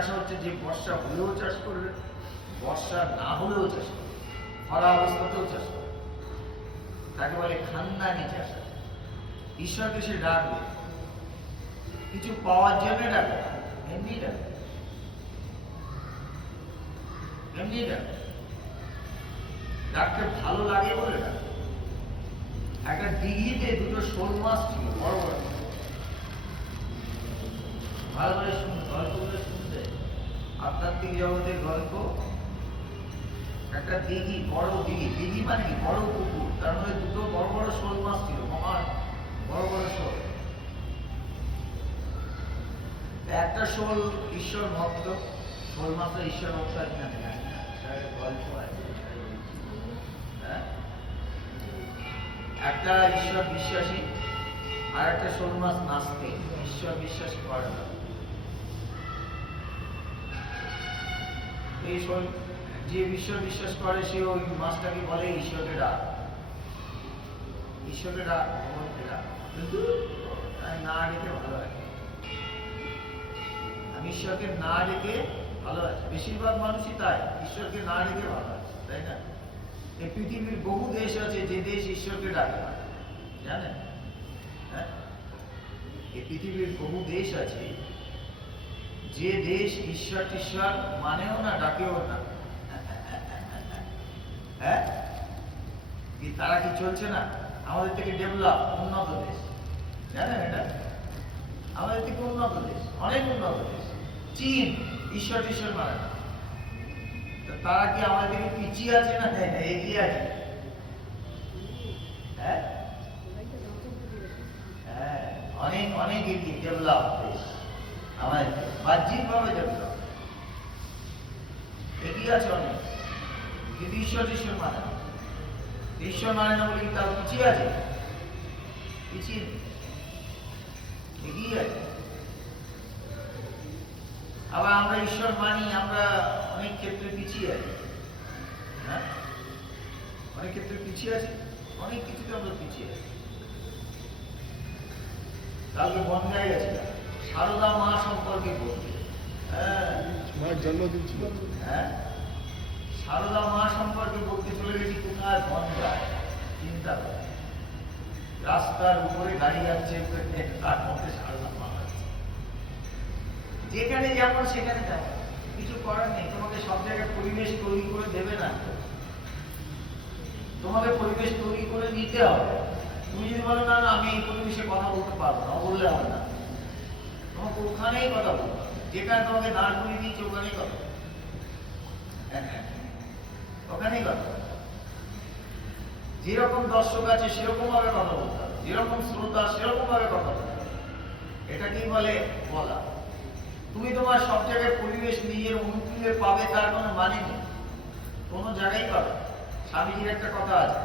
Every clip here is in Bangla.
জিজ্ঞাসা হচ্ছে যে বর্ষা হলেও চাষ করবে, বর্ষা না হলেও চাষ করবে, খরা অবস্থাতেও চাষ করবে, তাকে বলে খানদানি চাষ। ঈশ্বরকে সে ডাকবে, কিছু পাওয়ার জন্য ডাকবে, এমনি ডাকবে, এমনি ডাকবে, ডাকতে ভালো লাগে বলে ডাকবে। একটা দিঘিতে দুটো শোল মাছ ছিল, বড় বড়, ভালো করে শুনতে, গল্পগুলো শুনতে, আধ্যাত্মিক জগতের গল্প। একটা দিঘি, বড় দিঘি, দিঘি মানে কি বড় পুকুর, তার মধ্যে দুটো বড় বড় শোল মাছ ছিল, মহান বড় বড় শোল। একটা শোল ঈশ্বর ভক্ত, শোল মাছ ঈশ্বর ভক্ত আছে না, গল্প আছে, হ্যাঁ? একটা ঈশ্বর বিশ্বাসী আর একটা শোল মাছ নাস্তিক, ঈশ্বর বিশ্বাস করে না। এই শোল, যে ঈশ্বর বিশ্বাস করে সে ওই মাছটাকে বলে ঈশ্বরকে ডাক, ঈশ্বরকে ডাক, ভগবানকে ডাক, কিন্তু না ডেকে ভালো লাগে। আমি ঈশ্বরকে না ডেকে ভালো আছে, বেশিরভাগ মানুষই তাই, ঈশ্বরকে না ডেকে ভালো আছে, তাই না? এই পৃথিবীর বহু দেশ আছে যে দেশ ঈশ্বরকে ডাকে না, জানেন? হ্যাঁ, এই পৃথিবীর বহু দেশ আছে যে দেশ ঈশ্বর টিশ্বর মানেও না, ডাকেও না। হ্যাঁ, তারা কি চলছে না? আমাদের থেকে ডেভেলপ, উন্নত দেশ, জানেন এটা? আমাদের থেকে উন্নত দেশ, অনেক উন্নত দেশ। চীন ঈশ্বর টিশ্বর মানে না, তারা কি আমাদের থেকে পিছিয়ে আছে না এগিয়ে আছে? হ্যাঁ, হ্যাঁ, অনেক অনেক এগিয়ে, ডেভেলপ দেশ, আমাদের বাহ্যিক ভাবে ডেভেলপ, এগিয়ে আছে অনেক, কিন্তু ঈশ্বর টিশ্বর মানে না। ঈশ্বর মানে না বলে কি তারা পিছিয়ে আছে? পিছিয়ে নেই, এগিয়ে আছে। আবার আমরা ঈশ্বর মানি, আমরা অনেক ক্ষেত্রে পিছিয়ে আছি, হ্যাঁ, অনেক ক্ষেত্রে পিছিয়ে আছি, অনেক কিছুতে আমরা পিছিয়ে আছি। কালকে বনগাঁয় গেছিলাম, সারদা মা সম্পর্কে বলতে, হ্যাঁ, মায়ের জন্মদিন ছিল, হ্যাঁ, সারদা মা সম্পর্কে বলতে চলে গেছি কোথায়? বনগাঁয়। চিন্তা করে, রাস্তার উপরে গাড়ি যাচ্ছে, তার মধ্যে সারদা মা আছে। যেখানে যেমন সেখানে যাও, কিছু করার নেই। তোমাকে সব জায়গায় পরিবেশ তৈরি করে দেবে না, তোমাকে পরিবেশ তৈরি করে নিতে হবে। তুমি যদি বলো না না আমি এই পরিবেশে কথা বলতে পারবো না, বললে হবে না, তোমাকে ওখানেই কথা বলতে হবে, যেখানে তোমাকে দাঁড় করিয়ে দিয়েছে ওখানেই কথা, ওখানেই কথা। যেরকম দর্শক আছে সেরকম ভাবে কথা বলতে হবে, যেরকম শ্রোতা সেরকম ভাবে কথা বলতে হবে। এটাকেই বলে বলা। তুমি তোমার সব জায়গায় পরিবেশ নিজের অনুকূলে পাবে তার কোনো মানে নেই, কোনো জায়গায় পাবে। স্বামীজির একটা কথা আছে,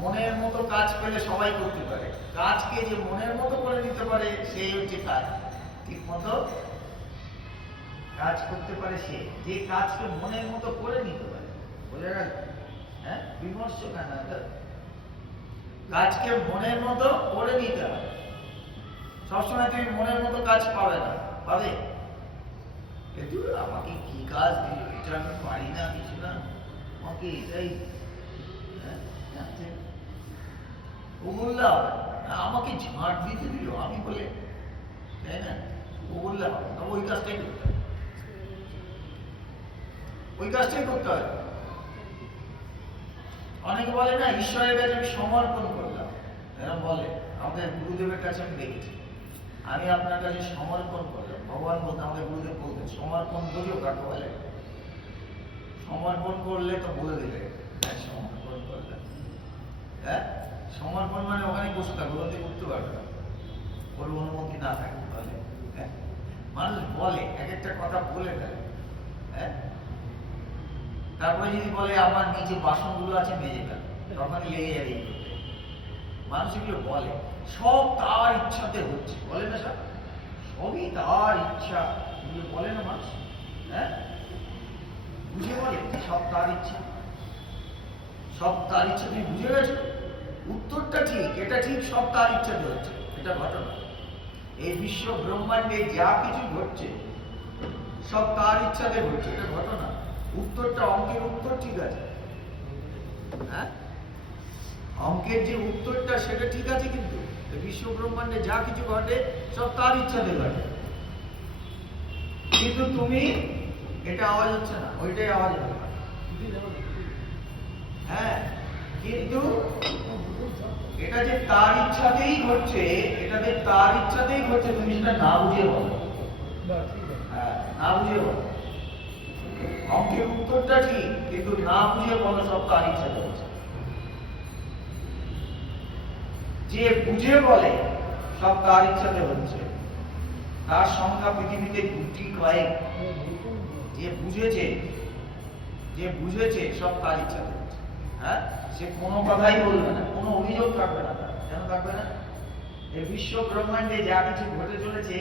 মনের মতো কাজ পেলে সবাই করতে পারে, কাজকে যে মনের মতো করে নিতে পারে সেই হচ্ছে কাজ। ঠিক মতো কাজ করতে পারে সে, যে কাজকে মনের মতো করে নিতে পারে। বোঝা গেল? হ্যাঁ, বিমর্ষ কেন? কাজকে মনের মতো করে নিতে হবে। সবসময় তুমি মনের মতো কাজ পাবে না, পাবে? কিন্তু আমাকে কি কাজ দিল, এটা আমি পারি না, কিছু না, আমাকে এটাই, ও বললে হবে না, আমাকে ঝাঁট দিতে দিল, আমি বলে, তাই না? ও বললে হবে না, ওই কাজটাই করতে হবে, ওই কাজটাই করতে হবে। অনেকে বলে না ঈশ্বরের কাছে আমি সমর্পণ করলাম, এরকম বলে। আমাদের গুরুদেবের কাছে আমি দেখেছি, আমি আপনার কাছে সমর্পণ করলাম। ভগবান বলতে, আমাদের গুরুদেব বলতেন সমর্পণ করিও কাকে বলে? সমর্পণ করলে তো বলে দিলে, হ্যাঁ সমর্পণ করলাম। হ্যাঁ, সমর্পণ মানে ওখানে বসে থাকবে, ওখান থেকে উঠতে পারবে না, ওর অনুমতি না থাকে। তাহলে হ্যাঁ, মানুষ বলে, এক একটা কথা বলে দেয়। হ্যাঁ, তারপরে যদি বলে আমার নিচে বাসনগুলো আছে মেজে ফেল, তখন লেগে যাবে। মানুষ এগুলো বলে, সব তার ইচ্ছাতে হচ্ছে, বলে না সব, সবই তার ইচ্ছা, এগুলো বলে না মানুষ। হ্যাঁ, বুঝে বলে সব তার ইচ্ছা, সব তার ইচ্ছা। তুমি বুঝে গেছো? উত্তরটা ঠিক, এটা ঠিক, সব তার ইচ্ছাতে হচ্ছে, এটা ঘটনা। এই বিশ্ব ব্রহ্মাণ্ডে যা কিছু ঘটছে সব তার ইচ্ছাতে ঘটছে, এটা ঘটনা। উত্তরটা, অঙ্কের উত্তর ঠিক আছে, হ্যাঁ, অঙ্কের যে উত্তরটা সেটা ঠিক আছে, কিন্তু বিশ্ব ব্রহ্মাণ্ডে যা কিছু ঘটে সব তার ইচ্ছাতে ঘটে। কিন্তু তুমি, এটা আওয়াজ হচ্ছে না, ওইটাই আওয়াজ হবে। হ্যাঁ, কিন্তু এটা যে তার ইচ্ছাতেই ঘটছে, এটা যে তার ইচ্ছাতেই ঘটছে, তুমি সেটা না বুঝে বলো। হ্যাঁ, না বুঝে বলো। অঙ্কের উত্তরটা ঠিক, কিন্তু না বুঝে বলো সব তার ইচ্ছাতে হচ্ছে। যে বুঝে বলে সব তার ইচ্ছাতে হচ্ছে, তার সংখ্যা পৃথিবীতে গুটি কয়েক। যে বুঝেছে সব তার ইচ্ছাতে হচ্ছে, হ্যাঁ, সে কোনো কথাই বলবে না, কোনো অভিযোগ থাকবে না। তার কেন থাকবে না? এই বিশ্ব ব্রহ্মাণ্ডে যা কিছু ঘটে চলেছে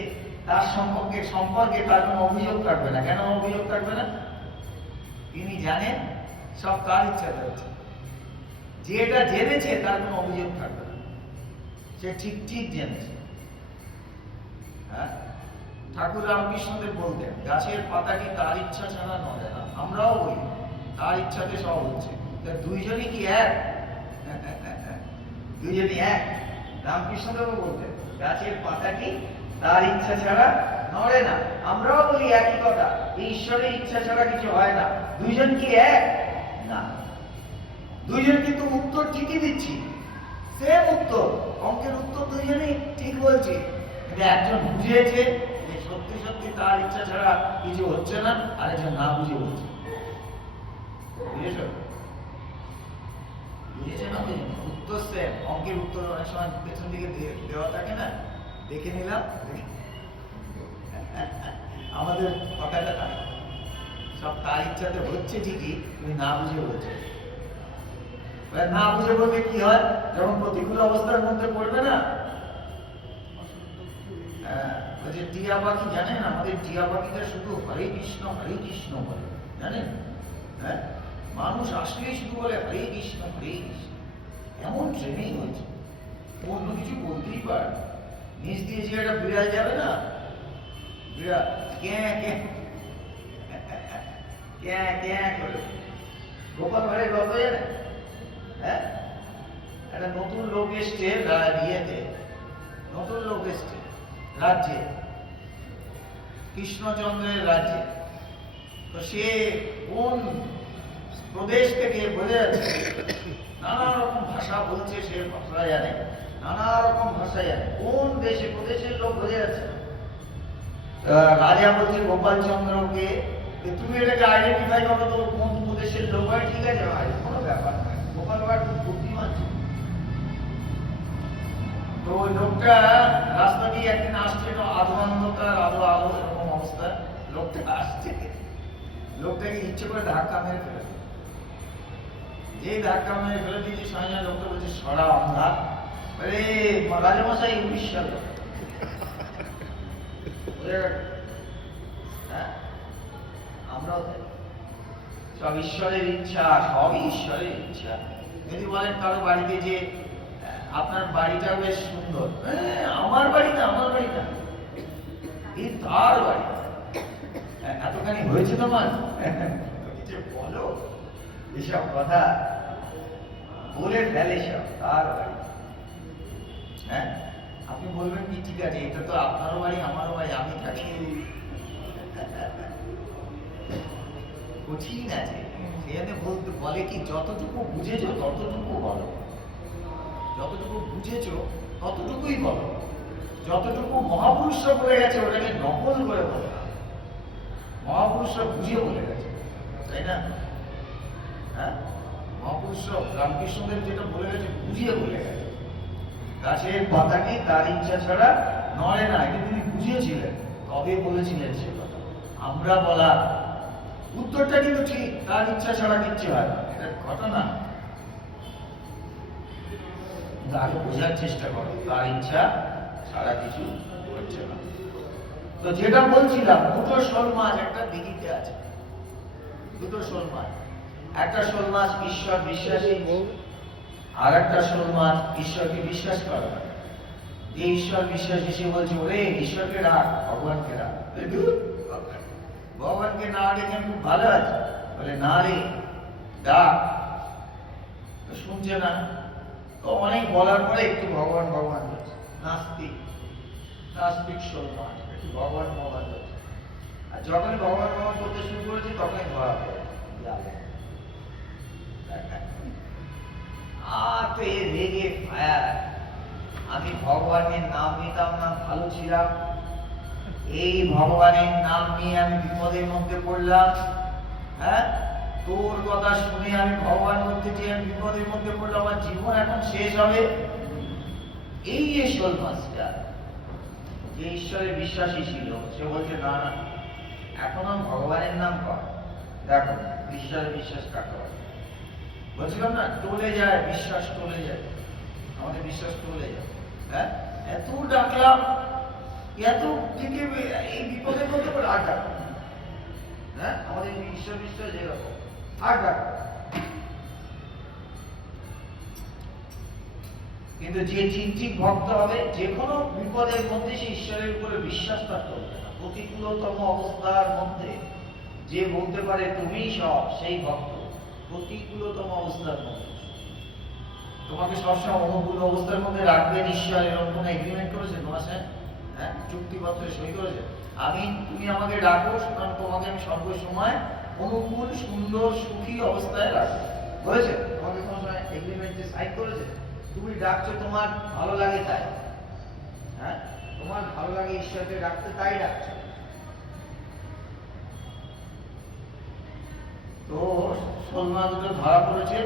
তার সম্পর্কে তার কোনো অভিযোগ থাকবে না। কেন অভিযোগ থাকবে না? তিনি জানেন সব তার ইচ্ছাতে হচ্ছে। যেটা জেনেছে তার কোনো অভিযোগ থাকবে না, সে ঠিক জেনেছে। হ্যাঁ, ঠাকুর রামকৃষ্ণদেব বলতেন, গাছের পাতা কি তার ইচ্ছা ছাড়া নড়ে না। আমরাও বলি তার ইচ্ছাতে সব হচ্ছে। দুইজনই কি এক? দুইজনই এক। রামকৃষ্ণদেবও বলতেন, গাছের পাতা কি তার ইচ্ছা ছাড়া নড়ে না। আমরাও বলি একই কথা, ঈশ্বরের ইচ্ছা ছাড়া কিছু হয় না। দুইজন কি এক? না। দুইজন কিন্তু উত্তর ঠিকই দিচ্ছি, সেম উত্তর, অঙ্কের উত্তর দুইজনই ঠিক বলছি। কিন্তু একজন বুঝেছে যে সত্যি সত্যি তার ইচ্ছা ছাড়া কিছু হচ্ছে না, আরেকজন না বুঝে বলছে। বুঝেছ? বুঝেছে না? উত্তর সেম, অঙ্কের উত্তর অনেক সময় পেছন দিকে দেওয়া থাকে না, দেখে নিলাম। আমাদের কথাটা তাই, সব তার ইচ্ছাতে হচ্ছে ঠিকই, তুমি না বুঝে বলছে। না বুঝে বলতে কি হয়? যখন প্রতিকূল অবস্থার মধ্যে পড়বে না, যে টিয়া পাখি, জানেন আমাদের টিয়া পাখিটা শুধু হরে কৃষ্ণ বলে, জানেন? হ্যাঁ, মানুষ আসলেই শুধু বলে হরে কৃষ্ণ। এমন ট্রেনিং হয়েছে, অন্য কিছু বলতেই পারে। নিচ দিয়ে যে একটা বিড়াল যাবে না, বিড়াল করে গোপাল ভাড়ের গল্প জানে? হ্যাঁ, একটা নতুন লোক এসছে ইয়েতে, নতুন লোক এসছে রাজ্যে, কৃষ্ণচন্দ্রের রাজ্যে। তো সে কোন প্রদেশ থেকে বোঝা যাচ্ছে, নানা রকম ভাষা বলছে, সে ভাষা জানে, নানা রকম ভাষা জানে, কোন দেশে প্রদেশের লোক বোঝা যাচ্ছে। রাজা বলছে গোপালচন্দ্রকে, তুমি এটাকে আইডেন্টিফাই করো তো কোন প্রদেশের লোক হয়। ঠিক আছে ভাই, কোনো ব্যাপার নয়, গোপাল ভাড় খুব বুদ্ধিমান ছিল। তো ওই লোকটা রাস্তা দিয়ে একদিন আসছে, আধো অন্ধকার আধো আলো এরকম অবস্থা, লোকটা আসছে, লোকটাকে ইচ্ছে করে ধাক্কা মেরে ফেলে। যেই ধাক্কা মেরে ফেলে দিয়েছে, সঙ্গে লোকটা বলছে সরা অন্ধা। আরে রাজামশাই উড়িষ্যার লোক। হ্যাঁ, আমরাও তাই, সব ঈশ্বরের ইচ্ছা, সবই ঈশ্বরের ইচ্ছা। যদি বলেন কারো বাড়িতে যে আপনার বাড়িটা বেশ সুন্দর, আমার বাড়ি না, এই তার বাড়ি, এতখানি হয়েছে তোমার, কিছু বলো, এসব কথা বলে ফেলে, সব তার বাড়ি। হ্যাঁ, আপনি বলবেন কি, ঠিক আছে, এটা তো আপনারও বাড়ি, আমারও বাড়ি, আমি থাকি। কঠিন আছে, সেখানে বলতে বলে কি, যতটুকু বুঝেছো ততটুকু বলো, যতটুকু বুঝেছো ততটুকুই বলো। যতটুকু মহাপুরুষরা বলে গেছে ওটাকে নকল করে বলো না, মহাপুরুষরা বুঝে বলে গেছে, তাই না? হ্যাঁ, মহাপুরুষরা রামকৃষ্ণদেব যেটা বলে গেছে বুঝিয়ে বলে গেছে, গাছের পাতাকে তার ইচ্ছা ছাড়া নড়ে না, এটা তিনি বুঝিয়েছিলেন, তবে বলেছিলেন সে কথা। আমরা বলা উত্তরটা কিন্তু ঠিক, তার ইচ্ছা ছাড়া কিচ্ছু হয় না, এটা ঘটনা। আগে বোঝার চেষ্টা করো, তার ইচ্ছা ছাড়া কিছু হচ্ছে না। তো যেটা বলছিলাম, দুটো শোল মাছ একটা দিঘিতে আছে, দুটো শোল মাছ। একটা শোল মাছ ঈশ্বর বিশ্বাসী, আর একটা শোল মাছ ঈশ্বরকে বিশ্বাস করে না। যে ঈশ্বর বিশ্বাসী সে বলছে, ওরে ঈশ্বরকে ডাক, ভগবানকে ডাক। ভগবানকে না ডেকে আমি খুব ভালো আছি, বলে না রে ডাক, শুনছে না। তো অনেক বলার পরে একটু ভগবান ভগবান বলছে, নাস্তিক নাস্তিক সলমান একটু ভগবান ভগবান বলছে। আর যখনই ভগবান ভগবান করতে শুরু করেছি তখনই ধরা পড়ে যাবে। তো এ রেগে ফায়ার, আমি ভগবানের নাম নিতাম না, ভালো ছিলাম, এই ভগবানের নাম নিয়ে আমি বিপদের মধ্যে পড়লাম। হ্যাঁ, তোর কথা শুনে আমি ভগবান করতে চেয়ে আমি বিপদের মধ্যে পড়লাম, আমার জীবন এখন শেষ হবে। এই যে শোল মাস্টার, যে ঈশ্বরের বিশ্বাসী ছিল, সে বলছে না না, এখনো ভগবানের নাম কর। দেখো ঈশ্বরের বিশ্বাস কাকে বলে? বলছিলাম না, টলে যায় বিশ্বাস, টলে যায়, আমাদের বিশ্বাস টলে যায়। হ্যাঁ, এত ডাকলাম, এত থেকে এই বিপদের মধ্যে করে আর ডাক। হ্যাঁ, আমাদের ঈশ্বর বিশ্বাস যেরকম আর ডাক। কিন্তু যে ঠিক ভক্ত হবে, যে কোনো বিপদের মধ্যে সে ঈশ্বরের উপরে বিশ্বাস তার করবে না। প্রতিকূলতম অবস্থার মধ্যে যে বলতে পারে তুমি সব, সেই ভক্ত। প্রতিকূলতম অবস্থার মধ্যে তোমাকে সবসময় অনুকূল অবস্থার মধ্যে রাখবেন ঈশ্বর, এরকম কোনো এগ্রিমেন্ট করেছে তোমার সাথে? হ্যাঁ, চুক্তিপত্রে সই করেছে, তুমি আমাকে ডাকো, সুতরাং তোমাকে আমি সর্বসময় অনুকূল সুন্দর সুখী অবস্থায় রাখবো, বলেছে? তোমাকে কোনো সময় এগ্রিমেন্টে সাইন করেছে? তুমি ডাকছো তোমার ভালো লাগে তাই। হ্যাঁ, তোমার ভালো লাগে ঈশ্বরকে ডাকতে, তাই ডাকছো। তো শোল মাছ দুটো ধরা পড়েছে,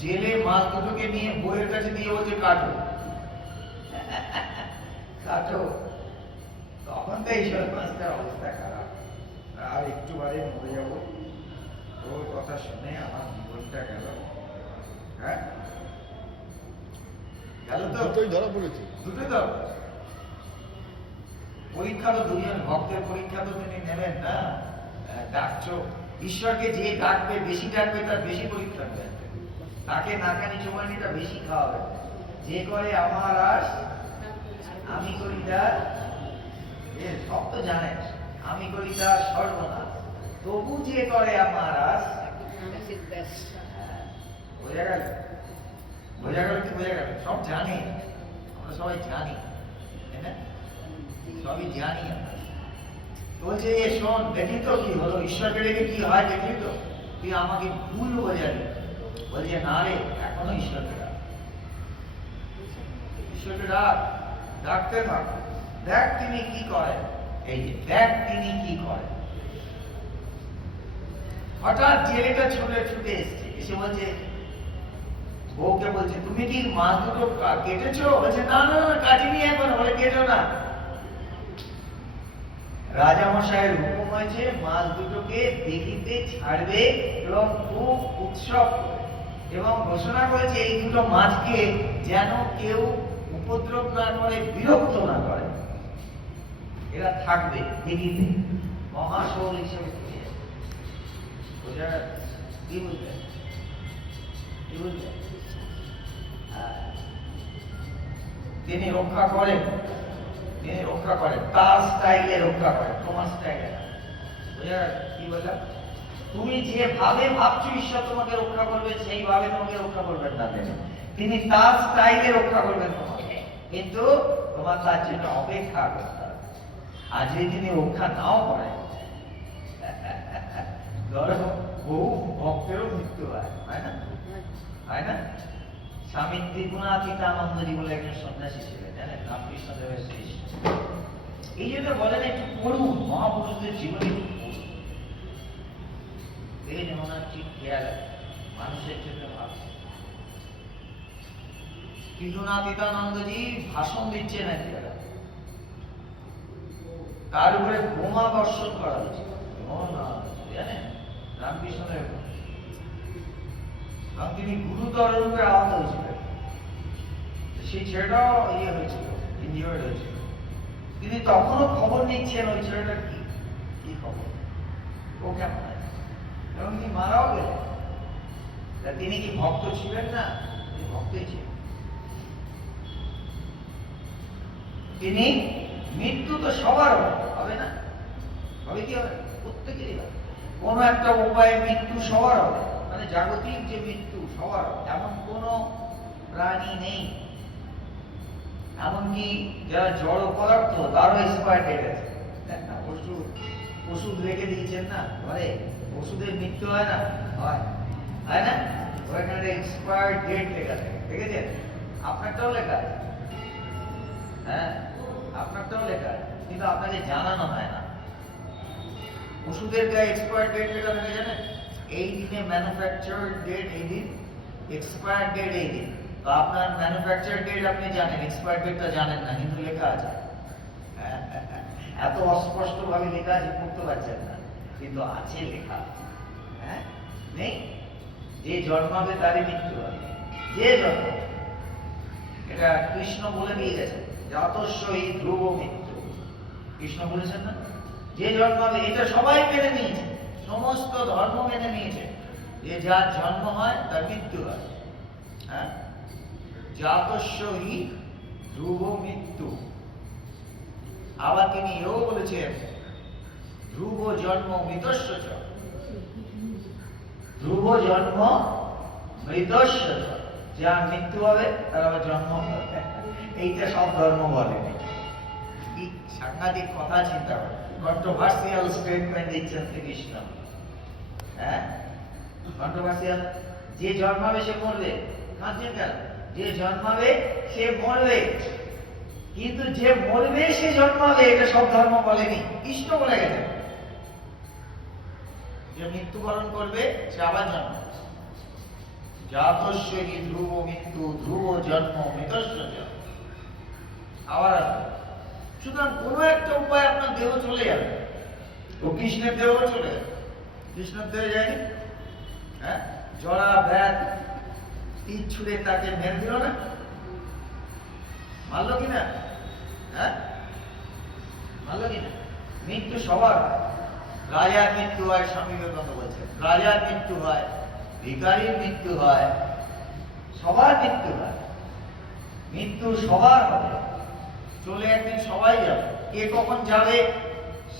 জেলে মাছ দুটোকে নিয়ে বইয়ের কাছে দিয়ে বলছে কাটো কাটো। তখন তো এই শোল মাছটার অবস্থা খারাপ, আর একটু বারে মরে যাবো, ওর কথা শুনে আমার জীবনটা গেল। হ্যাঁ, গেল তো, দুটোই ধরা পড়েছে, দুটোই ধরা পড়েছে। পরীক্ষা তো দুজন ভক্তের পরীক্ষা তো তিনি নেবেন না। ডাকছো ঈশ্বরকে, যে ডাকবে বেশি ডাকবে তার বেশি পরীক্ষা নেবে, তাকে নাকানি চোমানিটা বেশি খাওয়াবে। যে করে আমার আস আমি করি তার, সব তো জানেন, আমি করি তার সর্বনাশ, তবু যে করে আমার আস। বোঝা গেল? বোঝা গেল কি বোঝা গেল? সব জানি, আমরা সবাই জানি, তাই না? সবই জানি আমরা। বলছে এ শোন, দেখি তো কি হলো, ঈশ্বরকে রেখে কি হয় দেখলি তো? তুই আমাকে ভুল বোঝালি। বলছে না রে, এখনো ঈশ্বরকে ডাক, ঈশ্বরকে ডাক, ডাকতে থাক, দেখ তিনি কি করেন। এই যে দেখ তিনি কি করেন। হঠাৎ জেলেটা ছুটে ছুটে এসছে, এসে বলছে, বউকে বলছে তুমি কি মাছ দুটো কেটেছো? বলছে না না না, কাটিনি এখনো। বলে কেটো না, রাজামশাইয়ের হুকুম হয়েছে মাছ দুটোকে দেখিতে ছাড়বে এবং খুব উৎসব এবং ঘোষণা করেছে এই দুটো মাছকে যেন কেউ উপদ্রব না করে, বিরক্ত না করে, এরা থাকবে দেখিতে। মহাশোল হিসেবে বোঝা কি বুঝলেন? কি বুঝলেন? তিনি রক্ষা করেন, তিনি রক্ষা করেন, তার স্টাইলে রক্ষা করেন, তোমার স্টাইলে। বুঝা কি বললাম? তুমি যেভাবে ভাবছো ঈশ্বর তোমাকে রক্ষা করবে, সেইভাবে তোমাকে রক্ষা করবেন না, তিনি তার স্টাইলে রক্ষা করবেন তোমাকে, কিন্তু তোমার তার জন্য অপেক্ষা করতে হবে। আর যদি তিনি রক্ষা নাও করেন, ধরো বহু ভক্তেরও মৃত্যু হয়, হয় না? হয় না? স্বামী ত্রিগুণাতীতানন্দজি বলে একজন সন্ন্যাসী ছিলেন, জানেন, রামকৃষ্ণদেবের শিষ্য। এই জন্য বলেন একটু পড়ুন, মহাপুরুষদের জীবনে একটু পড়ুন, দেখেছেন ওনার ঠিক খেয়াল মানুষের জন্য ভাবছে। ত্রিগুণাতীতানন্দজি ভাষণ দিচ্ছেন এক জায়গায়, তার উপরে বোমা বর্ষণ করা হয়েছে, জানেন, রামকৃষ্ণদেব। তিনি গুরুতর রূপে আহত হয়েছিলেন, সেই ছেলেটাও হয়েছিল, ইনজিওর্ড হয়েছিল। তিনি তখনও খবর নিচ্ছেন ওই ছেলেটার কি খবর, ও কেমন আছে, এবং তিনি মারাও গেলেন। তিনি কি ভক্ত ছিলেন না? তিনি ভক্তই ছিলেন। তিনি মৃত্যু তো সবার হবে না, হবে কি হবে? প্রত্যেকেরই হবে। কোনো একটা উপায়ে মৃত্যু সবার হবে, মানে জাগতিক যে মৃত্যু সবার হবে, এমন কোনো প্রাণী নেই। এমনকি যারা জড় পদার্থ তারও এক্সপায়ার ডেট আছে। ওষুধ রেখে দিয়েছেন না ঘরে, ওষুধের মৃত্যু হয় না? হয় না? ওখানে এক্সপায়ার ডেট লেখা থাকে, দেখেছেন? আপনারটাও লেখা আছে, হ্যাঁ আপনারটাও লেখা আছে, কিন্তু আপনাকে জানানো হয় না। ওষুধের গায়ে এক্সপায়ার ডেট লেখা থাকে জানেন? এই দিনে ম্যানুফ্যাকচার ডেট এই দিন, এক্সপায়ার ডেট এই দিন। তো আপনার ম্যানুফ্যাকচার ডেট আপনি জানেন, এক্সপায়ার ডেটটা জানেন না, কিন্তু লেখা আছে। এত অস্পষ্ট ভাবে লেখা আছে, পড়তে পারছেন না, কিন্তু আছে লেখা। হ্যাঁ, নেই? যে জন্মাবে তারই মৃত্যু হবে, যে জন্ম। এটা কৃষ্ণ বলে দিয়ে গেছে, জাতস্যই ধ্রুব মৃত্যু। কৃষ্ণ বলেছেন না? যে জন্মাবে, এটা সবাই মেনে নিয়েছে, সমস্ত ধর্ম মেনে নিয়েছে যে যার জন্ম হয় তার মৃত্যু হয়। হ্যাঁ, জাতস্যই ধ্রুব মৃত্যু। আবার তিনি এও বলেছেন, ধ্রুব জন্ম মৃতস্য চ। ধ্রুব জন্ম মৃতস্য চ, যার মৃত্যু হবে তার আবার জন্ম হবে। এইটা সব ধর্ম বলেনি। কি সাংঘাতিক কথা, চিন্তা করে। কন্ট্রোভার্সিয়াল স্টেটমেন্ট দিচ্ছেন শ্রীকৃষ্ণ। হ্যাঁ, কন্ট্রোভার্সিয়াল। যে জন্মাবে সে মরবে, কাঁদছেন কেন? যে জন্মাবে সে মরবে, কিন্তু যে মরবে সে জন্মাবে, এটা সব ধর্ম বলেনি, কৃষ্ণ বলে গেছেন। যে মৃত্যুবরণ করবে সে আবার জন্ম। জাতস্যই ধ্রুব মৃত্যু, ধ্রুব জন্ম মৃতস্য চ। আবার আসবে। সুতরাং কোনো একটা উপায় আপনার দেহ চলে যাবে। ও কৃষ্ণের দেহ চলে যাবে, কৃষ্ণের দেহে যায়নি? হ্যাঁ, জরা ব্যাধ তীর ছুড়ে তাকে মেরে দিল না, মারল কিনা? হ্যাঁ, মারল কিনা? মৃত্যু সবার। রাজার মৃত্যু হয়, স্বামী বিবেকানন্দ বলছেন, রাজার মৃত্যু হয়, ভিখারির মৃত্যু হয়, সবার মৃত্যু হয়। মৃত্যু সবার হবে, চলে একদিন সবাই যাবে। কে কখন যাবে?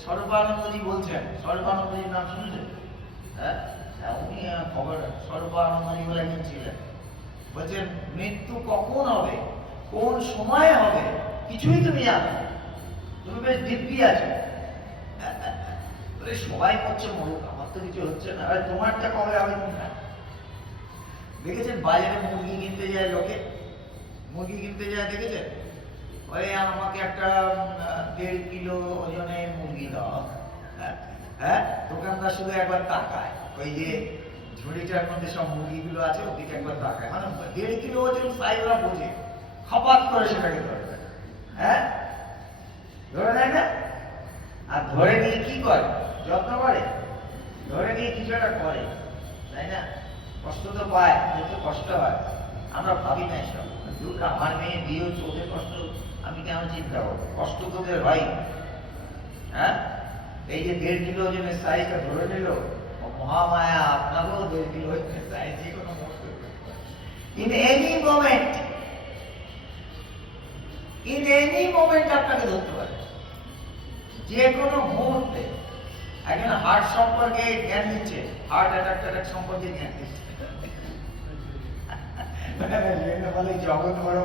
সর্বানন্দজি বলছেন। সর্বানন্দজির নাম শুনেছেন? হ্যাঁ, উনি খবর, সর্বানন্দজি বলে একজন ছিলেন। বলছেন মৃত্যু কখন হবে, কোন সময় হবে, কিছুই তুমি জানো না, তুমি বেশ দিব্যি আছো। সবাই করছে মরুক, আমার তো কিছু হচ্ছে না, তোমারটা কবে হবে তুমি না। দেখেছেন বাজারে মুরগি কিনতে যায় লোকে, মুরগি কিনতে যায়, দেখেছেন? ওই আমাকে একটা 1.5 কিলো ওজনের মুরগি দাও। হ্যাঁ, দোকানদার শুধু একবার তাকায়, ওই যে ঝুড়িটার মধ্যে সব মুরগিগুলো আছে ওদিকে একবার তাকায়, মানে 1.5 কিলো ওজন সাইজ ওরা বোঝে, খপাত করে সেটাকে ধরে দেয়। হ্যাঁ, ধরে দেয় না? আর ধরে নিয়ে কি করে? যত্ন করে, ধরে নিয়ে কিছু একটা করে, তাই না? কষ্ট তো পায়, তো কষ্ট হয়, আমরা ভাবি না এসব। আমার মেয়ে বিয়ে হচ্ছে, ওদের কষ্ট আমি কেন চিন্তা করবো? কষ্ট তোদের হয়। হ্যাঁ, এই যে 1.5 কিলো ওজনের সাইজটা ধরে নিল, মহামায়া আপনাকেও 1.5 কিলো ওজনের সাইজ যে কোনো ইন এনি মোমেন্ট আপনাকে ধরতে পারে, যে কোনো মুহূর্তে। একজন হার্ট সম্পর্কে জ্ঞান দিচ্ছে, হার্ট অ্যাটাক সম্পর্কে জ্ঞান দিচ্ছে। বলে জগৎ বড়,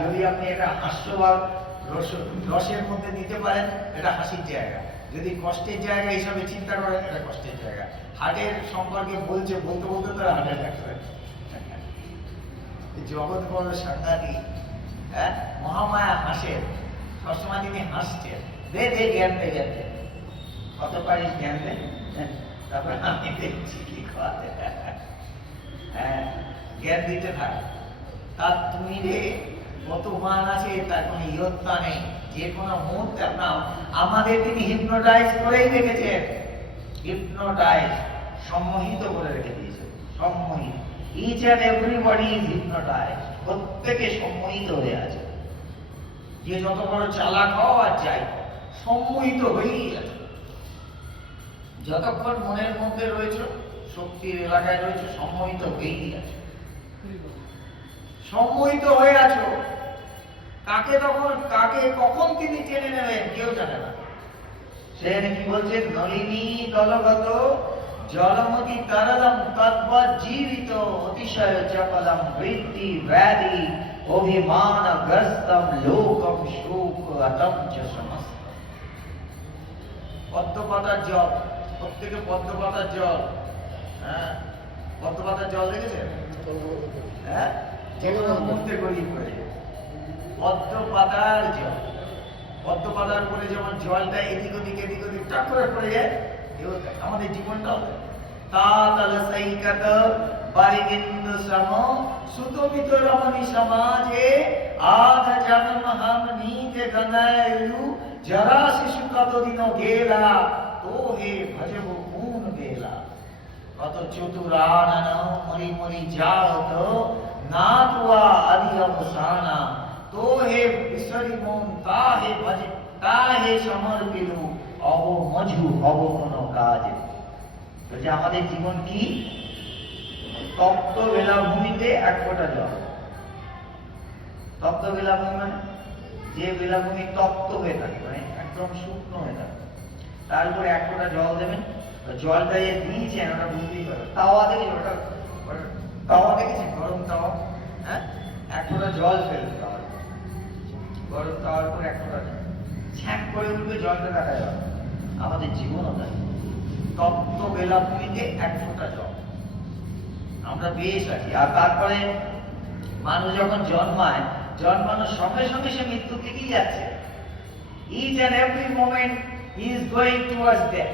যদি আপনি এটা হাস্যবাদ রসের মধ্যে নিতে পারেন, এটা হাসির জায়গা। যদি কষ্টের জায়গা হিসাবে চিন্তা করেন, এটা কষ্টের জায়গা। হার্টের সম্পর্কে বলছে, বলতে বলতে তারা হার্ট অ্যাটাক করে। জগৎ বড় সাংঘাতিক। হ্যাঁ, মহামায়া হাসেন, সবসময় তিনি হাসছেন। দে জ্ঞান দে, জ্ঞান দে, কত পারিস জ্ঞান দে, তারপরে আমি দেখছি কি খাওয়াতে। হ্যাঁ, জ্ঞান দিতে থাক। তার তুমি রে কত মান আছে, তার কোনো ইয়ত্তা নেই। যে কোনো মুহূর্তে আপনার, আমাদের তিনি হিপনোটাইজ করেই রেখেছেন, হিপনোটাইজ, সম্মোহিত করে রেখে দিয়েছেন, সম্মোহিত। Each and everybody is hypnotise, প্রত্যেকে সম্মোহিত হয়ে আছে। যে যত বড় চালাক হও আর যাই, সম্মোহিত হয়েই আছে। যতক্ষণ মনের মধ্যে রয়েছে, শক্তির এলাকায় রয়েছে, সম্মোহিত হয়েই আছে, সম্মোহিত হয়ে আছো। কাকে কখন তিনি টেনে নেবেন কেউ জানে না। সেখানে কি বলছে, নলিনী দলগত জলমতি তরলম তদ্বৎ জীবিত অতিশয় চপলম বৃদ্ধি ব্যাধি অভিমান গ্রস্তম লোকম শোক আতম চ সমস্ত। পদ্ম পাতার জল, প্রত্যেকে পদ্ম পাতার জল, হ্যাঁ পদ্ম পাতার জল দেখেছেন? হ্যাঁ, যে কোনো মুহূর্তে গড়িয়ে পড়ে যায় পদ্ম পাতার জল। পদ্ম পাতার উপরে যেমন জলটা এদিক ওদিক টাক করে পড়ে যায়, আমাদের জীবনটাও তাতলসৈকত বারিবিন্দু সম সুতমিত রমণী সমাজে আধ জন্ম হাম নীতে গনায়ু জরা শিশু কতদিন গেলা তো হে ভজব কোন বেলা। কত চতুরানন মরি মরি যাও তো না তুয়া আদি অবসানা তো হে বিসরি মন তা হে ভজ তা হে সমর্পিলু অব মজু হব কোন কাজ। যে আমাদের জীবন কি? তপ্ত বেলাভূমিতে এক ফোঁটা জল। তপ্ত বেলাভূমি মানে যে বেলাভূমি তপ্ত হয়ে থাকে, মানে একদম শুকনো হয়ে থাকে, তার উপরে এক ফোঁটা জল দেবেন। জলটা যে দিয়েছেন ওটা বুঝতেই পারবে। তাওয়া দেখেছেন? ওটা তাওয়া দেখেছেন? গরম তাওয়া, হ্যাঁ, এক ফোঁটা জল ফেলবে তাওয়ার, গরম তাওয়ার উপর এক ফোঁটা ছ্যাঁক করে উঠবে, জলটা দেখা যাবে। আমাদের জীবনও তাই, তপ্ত বেলাভূমিতে এক ফোঁটা জল, আমরা বেশ আছি। আর তারপরে মানুষ যখন জন্মায়, জন্মানোর সঙ্গে সঙ্গে সে মৃত্যুর দিকেই যাচ্ছে। Each and every moment is going towards death,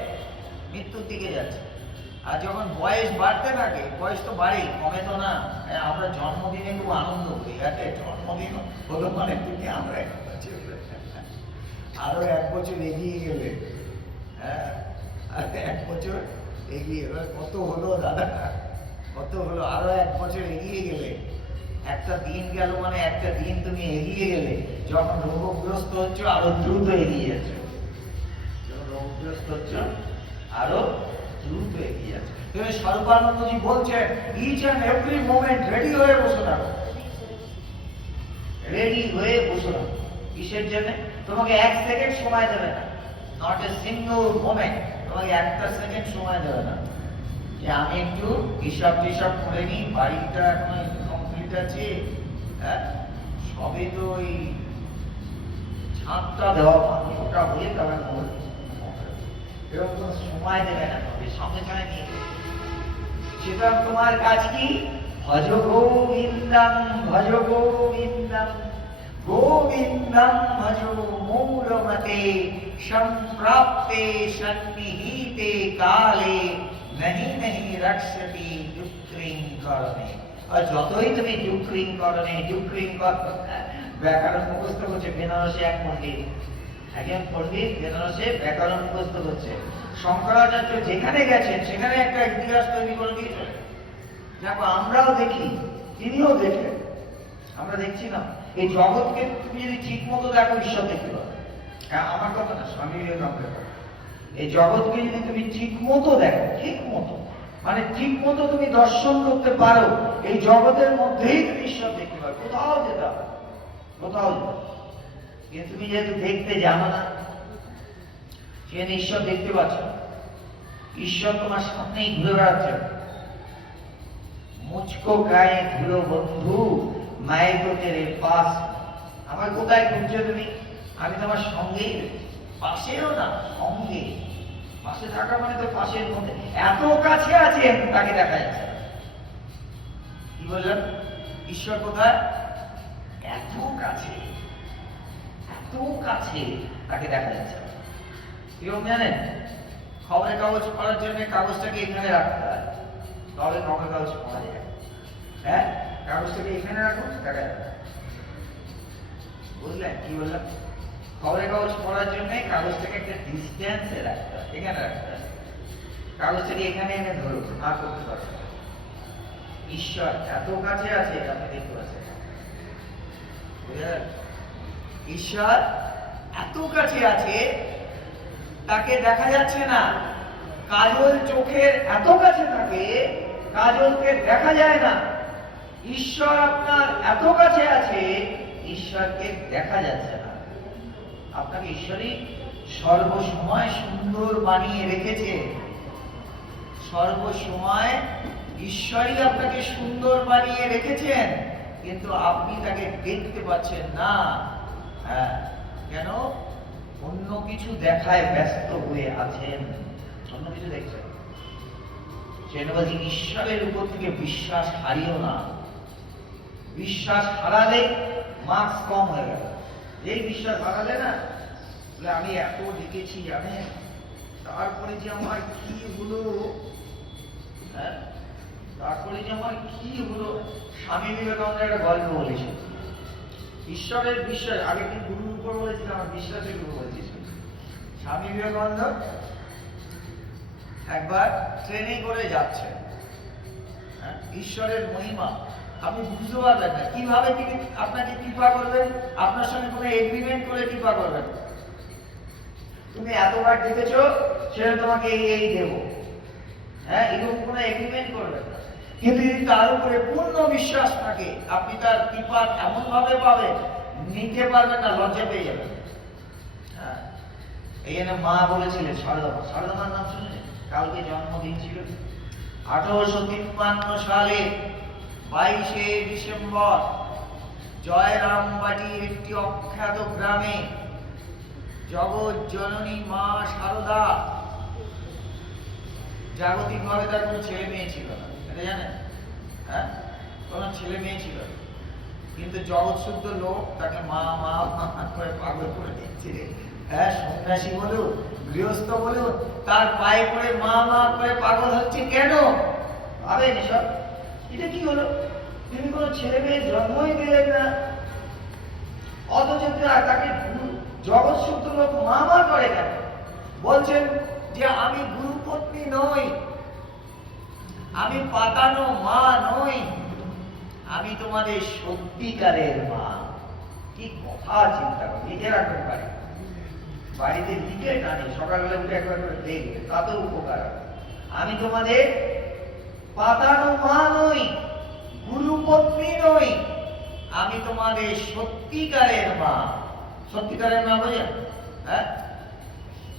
মৃত্যুর দিকে যাচ্ছে। আর যখন বয়স বাড়তে থাকে, বয়স তো বাড়েই, কমে তো না। আমরা জন্মদিনে খুব আনন্দ করি, জন্মদিন হলো মানে তুমি আমরা আরো 1 বছর এগিয়ে গেলে, হ্যাঁ আর 1 বছর এগিয়ে, কত হলো দাদা, কত হলো, আরো 1 বছর এগিয়ে গেলে, একটা দিন গেল মানে একটা দিন তুমি এগিয়ে গেলে। যখন রোগগ্রস্ত হচ্ছ আরো দ্রুত এগিয়ে যাচ্ছ, যখন রোগগ্রস্ত হচ্ছ আরো দ্রুত এগিয়ে যাচ্ছে। তুমি স্বরূপানন্দজি বলছেন, each and every moment ready হয়ে বসে থাকো, রেডি হয়ে বসে থাকো। কিসের জন্য? তোমাকে 1 সেকেন্ড সময় দেবে না, নট এ সিঙ্গল মোমেন্ট, তোমাকে 1টা সেকেন্ড সময় দেবে না যে আমি একটু হিসাব টিসাব করে নিই, বাড়িটা এখন কমপ্লিট আছে, হ্যাঁ সবে তো ওই ছাদটা দেওয়া বাকি, ওটা হয়ে তবে এরকম কোনো সময় দেবে না, তবে সঙ্গে সঙ্গে নিয়ে। সেটা তোমার কাজ কি? ভজ গোবিন্দম ভজ গোবিন্দম গোবিন্দম ভজ মূলমতে সম্প্রাপ্তে সন্নিহিতে কালে নহি নহি রক্ষতি যুক্রিংকরণে। আর যতই তুমি যুক্রিংকরণে ব্যাকরণ মুখস্থ করছে, বেনারসে এক পণ্ডিত, একজন পণ্ডিত বেনারসে ব্যাকরণ মুখস্থ করছে। শঙ্করাচার্য যেখানে গেছেন সেখানে একটা ইতিহাস তৈরি করে দিয়েছে। দেখো আমরাও দেখি, তিনিও দেখেন, আমরা দেখছি না। এই জগৎকে তুমি যদি ঠিক মতো দেখো, ঈশ্বর দেখতে পাবে। হ্যাঁ, আমার কথা না, স্বামী বিবেকানন্দের কথা। এই জগৎকে যদি তুমি ঠিক মতো দেখো, ঠিক মতো মানে ঠিক মতো তুমি দর্শন করতে পারো, এই জগতের মধ্যেই তুমি ঈশ্বর দেখতে পাবে। কোথাও যেতে হবে, কোথাও যেতে হবে। কিন্তু তুমি যেহেতু দেখতে জানো না, সেখানে ঈশ্বর দেখতে পাচ্ছ, ঈশ্বর তোমার সামনেই ঘুরে বেড়াচ্ছে। মুচকো গায়ে ধুলো বন্ধু মায়ের তো তেরে পাশ, আমার কোথায় ঘুরছো তুমি? আমি তোমার সঙ্গেই, পাশেও না, সঙ্গে। পাশে থাকা মানে তো পাশের মধ্যে, এত কাছে আছে তাকে দেখা যাচ্ছে। কি বললাম? ঈশ্বর কোথায়? এত কাছে, এত কাছে তাকে দেখা যাচ্ছে। কেউ জানেন? খবরের কাগজ পড়ার জন্য কাগজটাকে এখানে রাখতে হয়, তবে খবরের কাগজ পড়া যায়। হ্যাঁ, কাগজটাকে এখানে রাখুন, দেখা যাবে। বুঝলেন কি বললাম? খবরের কাগজ পড়ার জন্য কাগজটাকে একটা ডিস্টেন্সে রাখতে হয়, এখানে রাখতে হয়। কাগজটাকে এখানে এনে ধরুন, না করতে পারবেন। ঈশ্বর এত কাছে আছে, আপনি দেখতে পাচ্ছেন। ঈশ্বর এত কাছে আছে, তাকে দেখা যাচ্ছে না। কাজল চোখের এত কাছে থাকে, কাজলকে দেখা যায় না। ঈশ্বর আপনার এত কাছে আছে, ঈশ্বরকে দেখা যাচ্ছে না। আপনাকে ঈশ্বরই সর্বসময় সুন্দর বানিয়ে রেখেছে। সর্বসময় ঈশ্বরই আপনাকে সুন্দর বানিয়ে রেখেছেন, কিন্তু আপনি তাকে দেখতে পাচ্ছেন না। হ্যাঁ, কেন? অন্য কিছু দেখায় ব্যস্ত হয়ে আছেন, অন্য কিছু দেখছেন। সেটা বলছি, ঈশ্বরের উপর থেকে বিশ্বাস হারিও না। বিশ্বাস হারালে মার্কস কম হয়ে গেল। এই বিশ্বাস হারালে না, বলে আমি এত লিখেছি জানেন, তারপরে যে আমার কি হলো, হ্যাঁ, তারপরে যে আমার কি হলো। স্বামী বিবেকানন্দ একটা গল্প বলেছে, ঈশ্বরের বিশ্বাস। আগে কি গুরুর উপর বলেছিলাম, আমার বিশ্বাসের উপর বলেছি। স্বামী বিবেকানন্দ একবার ট্রেনে করে যাচ্ছে, ঈশ্বরের মহিমা আপনি বুঝতে পারবেন না, কিভাবে তিনি আপনাকে কৃপা করবেন। আপনার সঙ্গে কোনো এগ্রিমেন্ট করে কৃপা করবেন। তুমি এতবার দেখেছো, সেটা তোমাকে এই দেব, হ্যাঁ, এরকম কোনো এগ্রিমেন্ট করবেন না। কিন্তু যদি তার উপরে পূর্ণ বিশ্বাস থাকে, আপনি তার কৃপা এমন ভাবে পাবেন, নিতে পারবেন না, লজ্জা পেয়ে যাবেন। হ্যাঁ, এই জন্য মা বলেছিলেন, সারদামা, সারদামার নাম শুনেছেন? কালকে জন্মদিন ছিল। 1853 সালে 22শে ডিসেম্বর জয়রামবাটির একটি অখ্যাত গ্রামে জগৎ জননী মা সারদা, জাগতিক ভাবে তার কোনো ছেলে মেয়ে ছিল না, এটা জানেন? হ্যাঁ, কোনো ছেলে মেয়ে ছিল না, কিন্তু জগৎ শুদ্ধ লোক তাকে মা মা মা করে পাগল করে দিচ্ছে। হ্যাঁ, সন্ন্যাসী বলুন, গৃহস্থ বলুন, তার পায়ে পড়ে মা মা করে পাগল হচ্ছে কেন? ভাবেন এসব, এটা কি হলো? তিনি কোনো ছেলে মেয়ে জন্মই দিলেন না, অথচ তাকে জগৎ শুদ্ধ লোক মা মা করে কেন? বলছেন যে আমি গুরুপত্নী নই, আমি পাতানো মা নই, আমি তোমাদের সত্যিকারের মা। কি কথা চিন্তা করো, লিখে রাখবেন বাড়িতে লিখে টানি, সকালবেলা উঠে একবার করে দেখবে, তাতেও উপকার হবে। আমি তোমাদের পাতানো মা নই, গুরুপত্নী নই, আমি তোমাদের সত্যিকারের মা। সত্যিকারের মা বোঝেন? হ্যাঁ,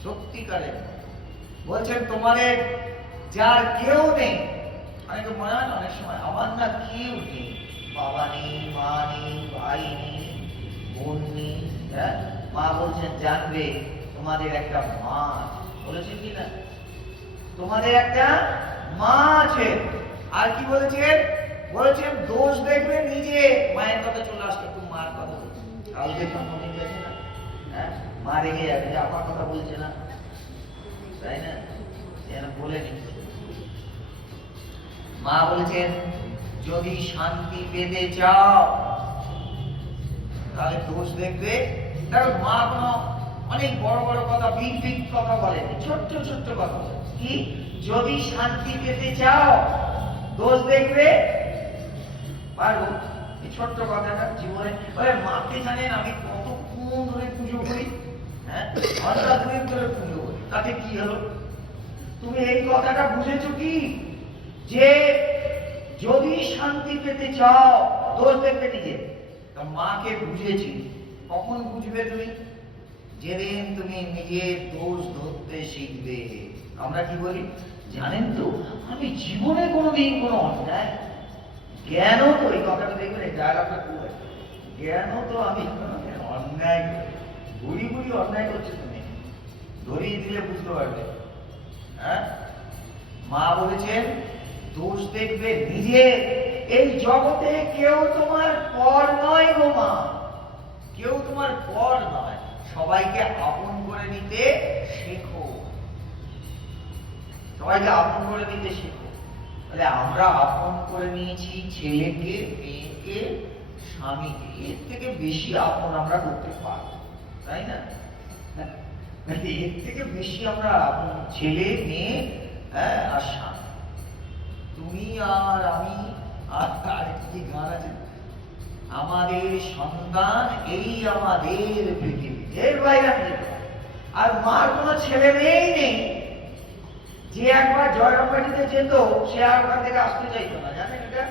সত্যিকারের। বলছেন তোমাদের যার কেউ নেই। অনেকে মনে হয় না অনেক সময়, আমার না কেউ নেই, বাবা নেই, মা নেই, ভাই নেই, বোন নেই। হ্যাঁ, মা বলছেন জানবে তোমাদের একটা মা আছে। বলেছেন কি না? তোমাদের একটা মা আছে। আর কি বলেছেন? বলেছেন দোষ দেখবে নিজে। মায়ের কথা চলে আসলো, তুমি মার কথা বলছো, কালকে জন্মদিন গেছে না, হ্যাঁ, মা রেগে যাবে যে আমার কথা বলছে না, তাই না? যেন বলে নি। মা বলেছেন যদি শান্তি পেতে চাও তাহলে দোষ দেখবে। দেখো, মা কোনো অনেক বড় বড় কথা, বিগ বিগ কথা বলেনি, ছোট্ট ছোট্ট কথা বলে। কি? যদি শান্তি পেতে চাও দোষ দেখবে। পারবো এই ছোট্ট কথাটা জীবনে। মাকে জানেন আমি কতক্ষণ ধরে পুজো করি, হ্যাঁ, ঘন্টা দুয়েক ধরে পুজো করি, তাতে কি হলো? তুমি এই কথাটা বুঝেছো কি, যে যদি শান্তি পেতে চাও দোষ দেখবে নিজে। মাকে বুঝেছি। কখন বুঝবে তুমি? যেদিন তুমি নিজের দোষ ধরতে শিখবে। আমরা কি বলি জানেন তো, আমি জীবনে কোনোদিন কোনো অন্যায়, জ্ঞান তো, এই কথাটা দেখবেন, এই ডায়লগটা খুব, জ্ঞান তো আমি অন্যায় বুড়ি বুড়ি অন্যায় করছে, তুমি ধরিয়ে দিলে বুঝতে পারবে। হ্যাঁ, মা বলেছেন দোষ দেখবে নিজে। এই জগতে কেউ তোমার পর নয় গো মা, কেউ তোমার পর নয়। সবাইকে আপন করে নিতে শেখো, সবাইকে আপন করে নিতে শেখো। তাহলে আমরা আপন করে নিয়েছি ছেলেকে, মেয়েকে, স্বামীকে, এর থেকে বেশি আপন আমরা করতে পারবো, তাই না? এর থেকে বেশি আমরা আপন ছেলে, মেয়ে, হ্যাঁ, আর স্বামী। তুমি আর আমি, আর কি গান আছে, আমাদের সন্তান এই আমাদের পৃথিবী, এর বাইরে আমি। আর মার কোনো ছেলে মেয়েই নেই। যে একবার জয়রামবাটিতে যেত সে আর ওখান থেকে আসতে চাইতো না, জানেন এটা?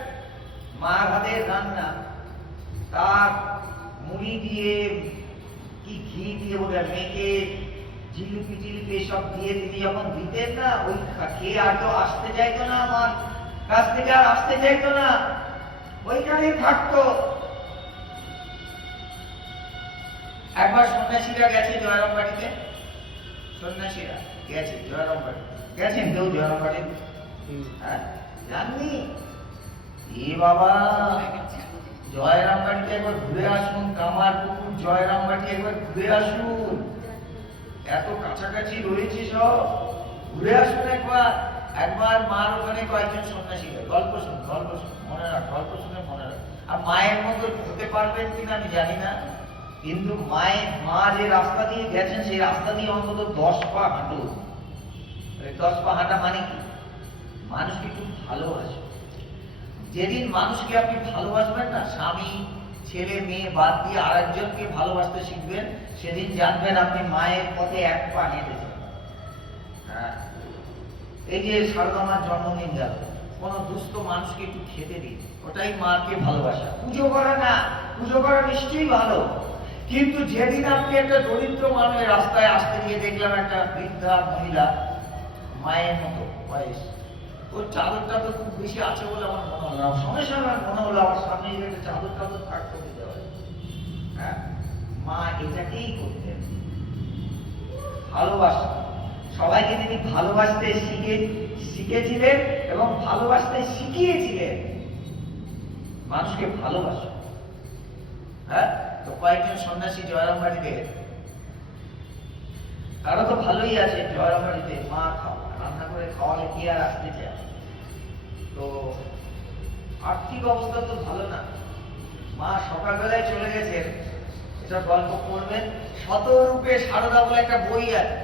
মার হাতের রান্না, তার মুড়ি দিয়ে কি ঘি দিয়ে বোধহয় মেখে জিলিপি টিলিপি এসব দিয়ে তিনি যখন দিতেন না, ওই খেয়ে আর তো আসতে চাইতো না, আমার কাছ থেকে আর আসতে চাইতো না, ওইখানেই থাকতো। একবার সন্ন্যাসীরা গেছে জয়রাম বাড়িতে, সন্ন্যাসীরা গেছে জয়রাম বাড়ি, গেছেন কেউ জয়রাম বাড়ি? হ্যাঁ, জাননি? এ বাবা, জয়রাম বাড়িতে একবার ঘুরে আসুন, কামারপুকুর জয়রাম বাড়ি একবার ঘুরে আসুন, এত কাছাকাছি রয়েছে সব, ঘুরে আসুন একবার। একবার মার ওখানে কয়েকজন সন্ন্যাসী গল্প শুন, গল্প শুন, মনে রাখ, গল্প শুনে মনে রাখ। আর মায়ের মতো হতে পারবেন কিনা আমি জানি না, কিন্তু মা যে রাস্তা দিয়ে গেছেন সেই রাস্তা দিয়ে অন্তত 10 পা হাঁটুন। 10 পা হাঁটা মানে কি? মানুষকে খুব ভালোবাসে। যেদিন মানুষকে আপনি ভালোবাসবেন না, স্বামী ছেলে মেয়ে বাদ দিয়ে আরেকজনকে ভালোবাসতে শিখবেন, সেদিন জানবেন আপনি মায়ের পথে 1 পা হেঁটেছেন। হ্যাঁ, এই যে সারদা মার জন্মদিন গেল, কোন দুস্থ মানুষকে একটু খেতে দিন, ওটাই মাকে ভালোবাসা। পুজো করা না, পুজো করা নিশ্চয়ই ভালো, কিন্তু যেদিন আপনি একটা দরিদ্র মানুষের রাস্তায় আসতে গিয়ে দেখলাম একটা বৃদ্ধা মহিলা, মায়ের মতো বয়স, ওর চাদরটা তো খুব বেশি আছে বলে আমার মনে হলো, সঙ্গে সঙ্গে আমার মনে হলো আমার সামনে যদি একটা চাদর টাদর থাকতো দিতে হবে। হ্যাঁ, মা এটাকেই করতেন, ভালোবাসা। সবাইকে তিনি ভালোবাসতে শিখেছিলেন এবং ভালোবাসতে শিখিয়েছিলেন, মানুষকে ভালোবাসা। হ্যাঁ, তো কয়েকজন সন্ন্যাসী জয়রাম বাড়িতে, তারা তো ভালোই আছে জয়রাম বাড়িতে, মা রান্না করে খাওয়ালে কি আর আসতে চায়? তো আর্থিক অবস্থা তো ভালো না, মা সকালবেলায় চলে গেছেন, এটা গল্প করবেন। শতরূপে সারদা বলে একটা বই আছে,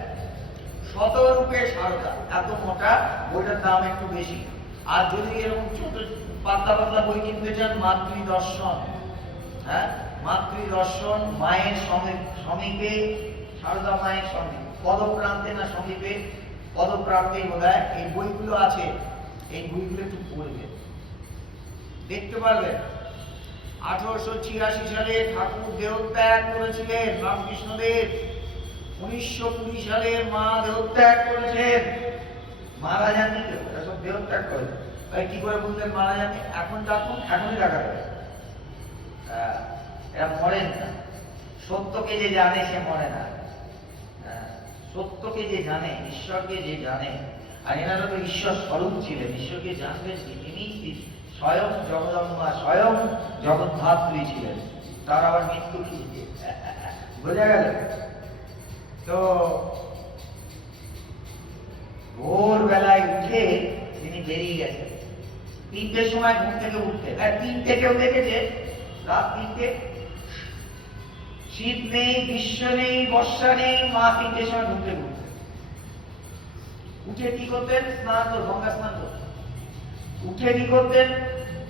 শতরূপে সারদা, এত মোটা, বইটার দাম একটু বেশি। আর যদি এরকম ছোট পাতলা পাতলা বই কিনতে চান, মাতৃদর্শন। হ্যাঁ, মাতৃদর্শন, মায়ের সমীপে, সারদা মায়ের সঙ্গে, পদপ্রান্তে না সমীপে, পদপ্রান্তেই বোধহয় এই বইগুলো আছে। এই বইগুলো একটু পড়বেন, দেখতে পারবেন। 1886 সালে ঠাকুর দেহত্যাগ করেছিলেন রামকৃষ্ণদেব, 1920 সালে মা দেহত্যাগ করেছেন। মারা যাননি কেউ, এরা সব দেহত্যাগ করে। কি করে বুঝলেন মারা যাননি? এখন ডাকুন, এখনই দেখা যাবে। এরা মরেন না, সত্যকে যে জানে সে মরে না। সত্যকে যে জানে, ঈশ্বরকে যে জানে, আর এনারা তো ঈশ্বর স্বরূপ ছিলেন, ঈশ্বরকে জানবেন কি? তিনি স্বয়ং জগদম্বা, স্বয়ং জগদ্ধাত্রী ছিলেন, তার আবার মৃত্যু কি? বোঝা গেল? তো ভোর বেলায় উঠে তিনি বেরিয়ে গেছেন, 3টের সময় ঘুম থেকে উঠতেন। 3টে কেউ দেখেছে? রাত 3টে, শীত নেই, গ্রীষ্ম নেই, বর্ষা নেই, মা 3টের সময় ঘুম থেকে উঠতেন। উঠে কি করতেন? স্নান, গঙ্গা স্নান করতেন। উঠে কি করতেন?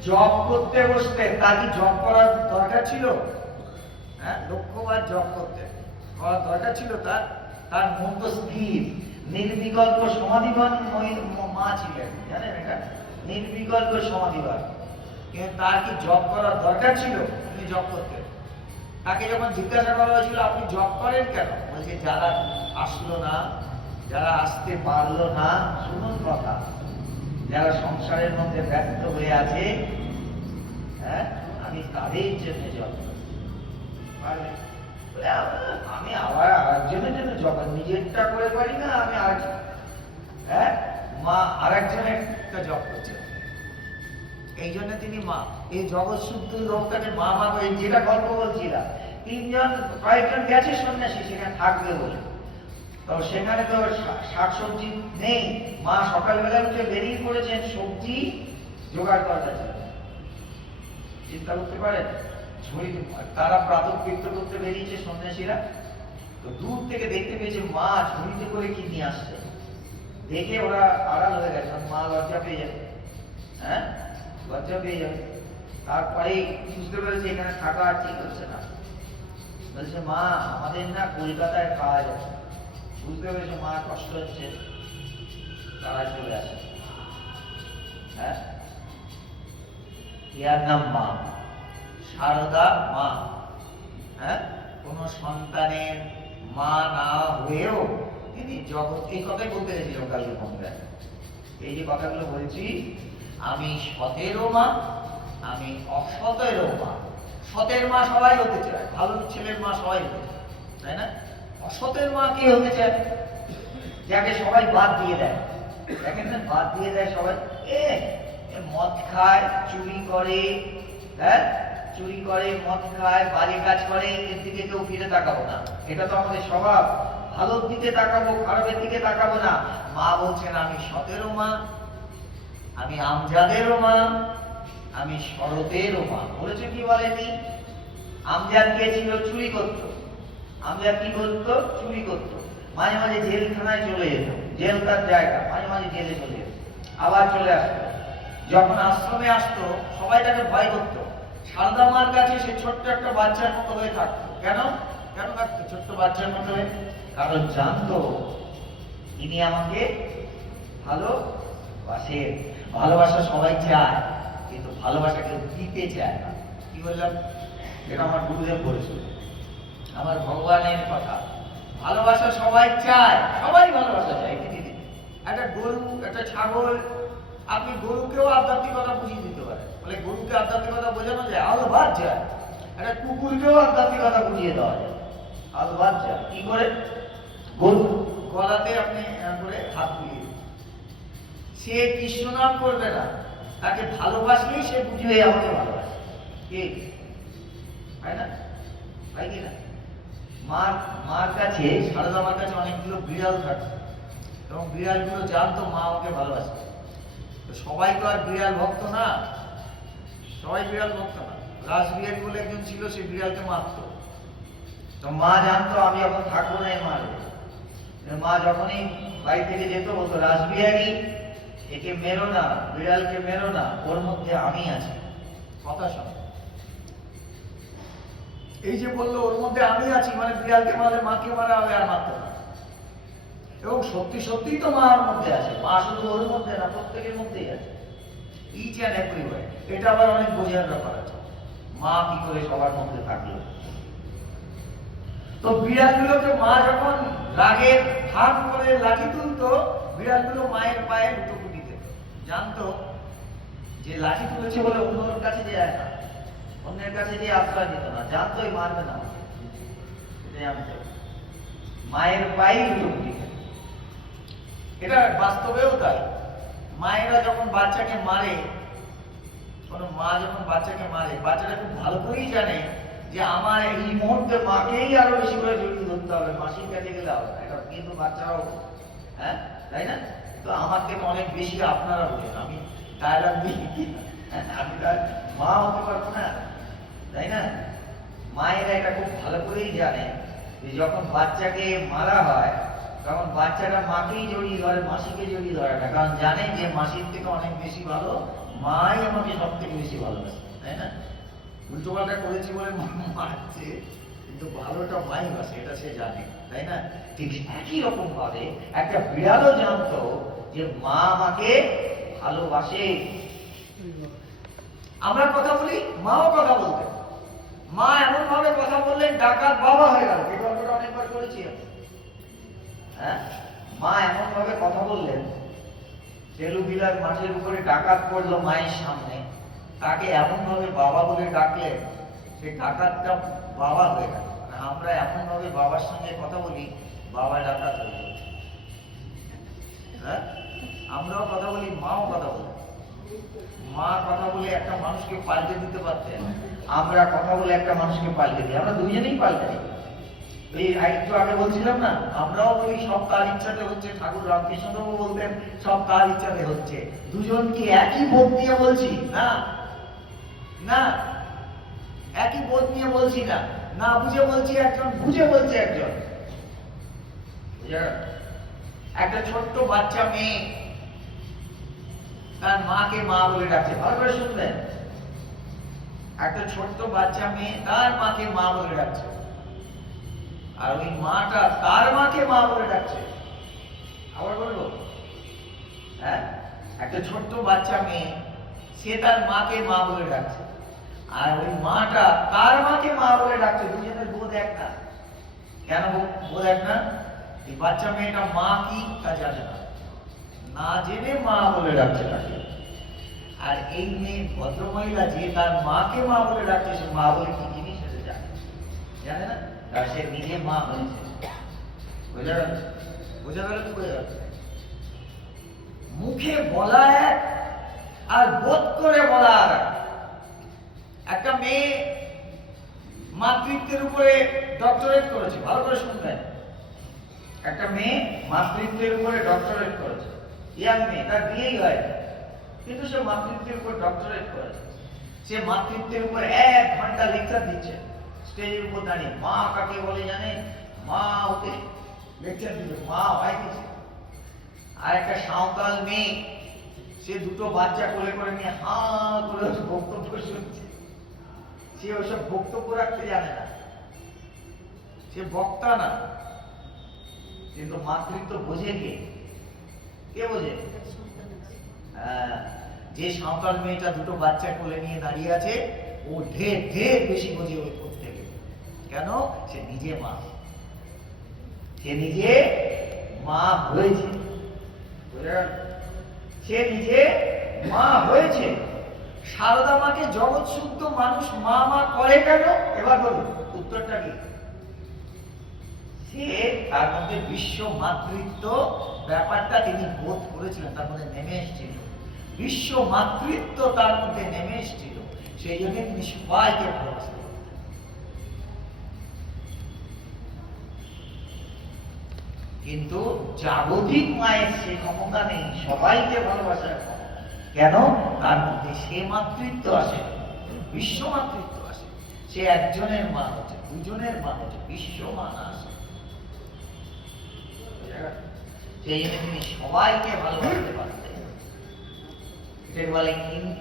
জপ করতে বসতেন। তার কি জপ করার দরকার ছিল? হ্যাঁ, লক্ষ্যবার জপ করতেন, করার দরকার ছিল তার? তার মন তো স্থির, নির্বিকল্প সমাধিবান মা ছিলেন, জানেন এটা? নির্বিকল্প সমাধিবান। কিন্তু তার কি জপ করার দরকার ছিল? তিনি জপ করতেন। তাকে যখন জিজ্ঞাসা করা হয়েছিল আপনি জপ করেন কেন, বলছে যারা আসলো না, যারা আসতে পারলো না, শুনুন কথা, যারা সংসারের মধ্যে ব্যস্ত হয়ে আছে, হ্যাঁ, আমি তাদের জন্য জপ করি। আমি আবার আরেকজনের জন্য জপ, নিজেরটা করে পারি না, আমি আরেকজন, হ্যাঁ, মা আরেকজনের জপ করছেন। এই জন্য তিনি মা, এই জগৎ শুদ্ধ লোকটাকে মা মা করে, যেটা গল্প বলছিলাম, 3জন কয়েকজন গেছে সন্ন্যাসী সেখানে থাকবে বলে, তো সেখানে তো শাকসবজি নেই, মা সকালবেলা উঠে বেরিয়ে পড়েছেন সবজি জোগাড় করার জন্য। চিন্তা করতে পারেন, তারা প্রাতঃকৃত্য করতে বেরিয়েছে সন্ন্যাসীরা, তো দূর থেকে দেখতে পেয়েছে মা ঝুড়িতে করে কি নিয়ে আসছে, দেখে ওরা আড়াল হয়ে গেছে, মা লজ্জা পেয়ে যাবে। হ্যাঁ, লজ্জা পেয়ে যাবে। তারপরেই বুঝতে পেরেছে এখানে থাকা আর ঠিক হচ্ছে না, বলছে মা আমাদের না কলকাতায় পাওয়া যাচ্ছে। বুঝতে পেরেছে মা কষ্ট হচ্ছে, তারা চলে আসে। হ্যাঁ, ইয়ার নাম মা, সারদা মা। হ্যাঁ, কোন সন্তানের মা না হয়েও তিনি জগৎ, এই কথাই বলতে গেছিলাম কালকে মন্দিরে। এই যে কথাগুলো বলছি, আমি সতেরও মা, আমি অসতেরও মা। সতের মা সবাই হতে চায়, ভালো ছেলের মা সবাই হতে চায়, তাই না? অসতের মা কে হতে চায়? যাকে সবাই বাদ দিয়ে দেয়। দেখেন না, বাদ দিয়ে দেয় সবাই। এ মদ খায়, চুরি করে, হ্যাঁ চুরি করে, মদ খায়, বাজে কাজ করে, এর দিকে কেউ ফিরে তাকাবো না। এটা তো আমাদের স্বভাব। ভালোর দিকে তাকাবো, খারাপের দিকে তাকাবো না। মা বলছেন আমি সতেরও মা, আমি আমজাদেরও মা, আমি শরতেরও মা। বলেছে কি বলেনি? আমজাদ কে ছিল? চুরি করত। আমজাদ কি করতো? চুরি করত। মাঝে মাঝে জেলখানায় চলে যেত, জেল তার জায়গা, মাঝে মাঝে জেলে চলে যেত, আবার চলে আসতো। যখন আশ্রমে আসতো সবাই তাকে ভয় করতো। সারদা মার কাছে সে ছোট্ট একটা বাচ্চার মতো হয়ে থাকতো। কেন কেন থাকতো ছোট্ট বাচ্চার মতো হয়ে? কারণ জানতো ইনি আমাকে ভালোবাসে। ভালোবাসা সবাই চায়, কিন্তু ভালোবাসা কেউ দিতে চায় না। কি বললাম? এটা আমার গুরুদেব বলেছিল, আমার ভগবানের কথা। ভালোবাসা সবাই চায়, সবাই ভালোবাসা চায় পৃথিবীতে। একটা গরু, একটা ছাগল, আপনি গরুকেও আধ্যাত্মিকতা বুঝিয়ে দিতে পারেন। বলে গরুকে আধ্যাত্মিকতা বোঝানো যায়, আলো বাদ যায়। একটা কুকুরকেও আধ্যাত্মিকতা বুঝিয়ে দেওয়া যায়, আলো বাদ যায়। কি করে? গরু গলাতে আপনি করে হাত বুলিয়ে দিন, সে কৃষ্ণ নাম করবে না, তাকে ভালোবাসলেই সে বুঝবে আমাকে ভালোবাসে। ঠিক তাই না? তাই কি না? মার কাছে, সারদা মার কাছে অনেকগুলো বিড়াল থাকতো, এবং বিড়ালগুলো জানতো মা আমাকে ভালোবাসে। সবাই তো আর বিড়াল ভক্ত না, সবাই বিড়াল ভক্ত না। রাসবিহারী বলে একজন ছিল, সে বিড়ালকে মারত। তো মা জানতো আমি এখন থাকবো না, মারবে। মা যখনই বাড়ি থেকে যেত বলতো, রাসবিহারী একে মেরো না, বিড়ালকে মেরো না, ওর মধ্যে আমি আছি। কথা শোনো, এই যে বললো ওর মধ্যে আমি আছি, মানে বিড়ালকে মারলে মাকে মারা হবে, আর মারতে না। এবং সত্যি সত্যিই তো মার মধ্যে আছে। মা শুধু ওর মধ্যে না, প্রত্যেকের মধ্যেই আছে। Each and everywhere. এটা আবার অনেক বোঝার ব্যাপার আছে, মা কি করে সবার মধ্যে থাকলো। তো বিড়ালগুলোকে মা যখন রাগের ভাগ করে লাঠি তুলতো, বিড়ালগুলো মায়ের পায়ে লুটোপুটি দিত। জানতো যে লাঠি তুলেছে বলে অন্যের কাছে যায় না, অন্যের কাছে যে আশ্রয় দিত না, জানতোই মারবে না। জানতো মায়ের পায়ে লুটোপুটি। এটা বাস্তবেও তাই। মায়েরা যখন বাচ্চাকে মারে, কোনো মা যখন বাচ্চাকে মারে, বাচ্চাটা খুব ভালো করেই জানে যে আমার এই মুহূর্তে মাকেই আরো বেশি করে জড়িয়ে ধরতে হবে, মাসির কাছে গেলে হবে না। এটা কিন্তু বাচ্চারাও, হ্যাঁ তাই না? তো আমার থেকে অনেক বেশি আপনারা বোঝেন, আমি ডায়লগ দিই, আমি তার মা হতে পারবো না, তাই না? মায়েরা এটা খুব ভালো করেই জানে যে যখন বাচ্চাকে মারা হয়, তখন বাচ্চাটা মাকেই জড়িয়ে ধরে, মাসিকে জড়িয়ে ধরে না। কারণ জানে যে মাসির থেকে অনেক বেশি ভালো মাই আমাকে সব থেকে বেশি ভালোবাসে, তাই না? উল্টো পাল্টা করেছি বলে মারছে, কিন্তু ভালোটা মাই বাসে, এটা সে জানে, তাই না? ঠিক একই রকম ভাবে একটা বিড়ালও জানতো যে মা আমাকে ভালোবাসে। আমরা কথা বলি, মাও কথা বলতেন। মা এমন ভাবে কথা বললেন, ডাকাত বাবা হয়ে গেল। এই গল্পটা অনেকবার করেছি আমি। হ্যাঁ, মা এমন ভাবে কথা বললেন, তেলুবিলার মাঠের উপরে ডাকাত পড়লো মায়ের সামনে, তাকে এমন ভাবে বাবা বলে ডাকলেন, সে ডাকাতটা বাবা হয়ে গেল। আমরা এমন ভাবে বাবার সঙ্গে কথা বলি, বাবা ডাকাত হয়ে গেল। হ্যাঁ, আমরাও কথা বলি, মাও কথা বলে। মা কথা বলে একটা মানুষকে পাল্টে দিতে পারতেন, আমরা কথা বলে একটা মানুষকে পাল্টে দিই। আমরা দুজনেই পাল্টে দিই। এই একটু আগে বলছিলাম না, আমরাও বলি সব তার ইচ্ছাতে হচ্ছে। ঠাকুর রামকৃষ্ণদেবও বলতেন সব তার ইচ্ছাতে হচ্ছে। দুজন কি একই বোধ নিয়ে বলছি? না না, একই বোধ নিয়ে বলছি না। না বুঝে বলছি একজন, বুঝে বলছে একজন। একটা ছোট্ট বাচ্চা মেয়ে তার মাকে মা বলে ডাকছে। ভালো করে শুনবেন, একটা ছোট্ট বাচ্চা মেয়ে তার মাকে মা বলে ডাকছে, আর ওই মাটা তার মাকে মা বলে ডাকছে। আবার বলবো, হ্যাঁ, একটা ছোট্ট বাচ্চা মেয়ে, সে তার মাকে মা বলে ডাকছে, আর ওই মাটা তার মাকে মা বলে ডাকছে। দুজনের বোধ এক না। কেন বোধ এক না? এই বাচ্চা মেয়েটা মা কি তা জানে না, না জেনে মা বলে ডাকছে তাকে। আর এই মেয়ে ভদ্রমহিলা যে তার মাকে মা বলে ডাকছে, সে মা বলে কি জিনিস সেটা জানে, জানে না, আর সে নিজে মা হয়েছে। বোঝা গেল? বোঝা গেল কি বোঝা গেল? মুখে বলা এক আর বোধ করে বলা আর এক। একটা মেয়ে মাতৃত্বের উপরে ডক্টরেট করেছে, ভালো করে শুনবেন। একটা মেয়ে মাতৃত্বের উপরে ডক্টরেট করেছে, ইয়াং মেয়ে, তার বিয়েই হয়, কিন্তু সে মাতৃত্বের উপর ডক্টরেট করেছে। সে মাতৃত্বের উপর 1 ঘন্টা লেকচার দিচ্ছে স্টেজের উপর দাঁড়িয়ে। মা কাকে বলে জানে? মা ওকে লেকচার দিচ্ছে, মা হয় কিছু। আর একটা সাঁওতাল মেয়ে, সে 2টো বাচ্চা কোলে করে নিয়ে হা করে বক্তব্য শুনছে। সে ওইসব বক্তব্য রাখতে জানে না, সে বক্তা না, কিন্তু মাতৃত্ব বোঝে কে? কে বোঝে? যে সাঁওতাল মেয়েটা 2টো বাচ্চা কোলে নিয়ে দাঁড়িয়ে আছে, ও ঢের ঢের বেশি বোঝে ওই থেকে। কেন? সে নিজে মা, সে নিজে মা হয়েছে। সে নিজে মা হয়েছে। সারদা মাকে জগৎ শুদ্ধ মানুষ মা মা করে কেন? এবার বলুন উত্তরটা কি? সে তার মধ্যে বিশ্ব মাতৃত্ব ব্যাপারটা তিনি বোধ করেছিলেন, তার মধ্যে নেমে এসেছিল। বিশ্ব মাতৃত্ব তার মধ্যে নেমে এসেছিল, সেই জন্য তিনি সবাইকে ভালোবাসতেন। কিন্তু জাগতিক মায়ের সে ক্ষমতা নেই সবাইকে ভালোবাসার ক্ষমতা। কেন? তার মধ্যে সে মাতৃত্ব আসে, বিশ্ব মাতৃত্ব আসে। সে একজনের মা হচ্ছে, 2জনের মা হচ্ছে, বিশ্ব মা না আসে। সেই জন্য তিনি সবাইকে ভালোবাসতে পারতেন। এটাকে বলে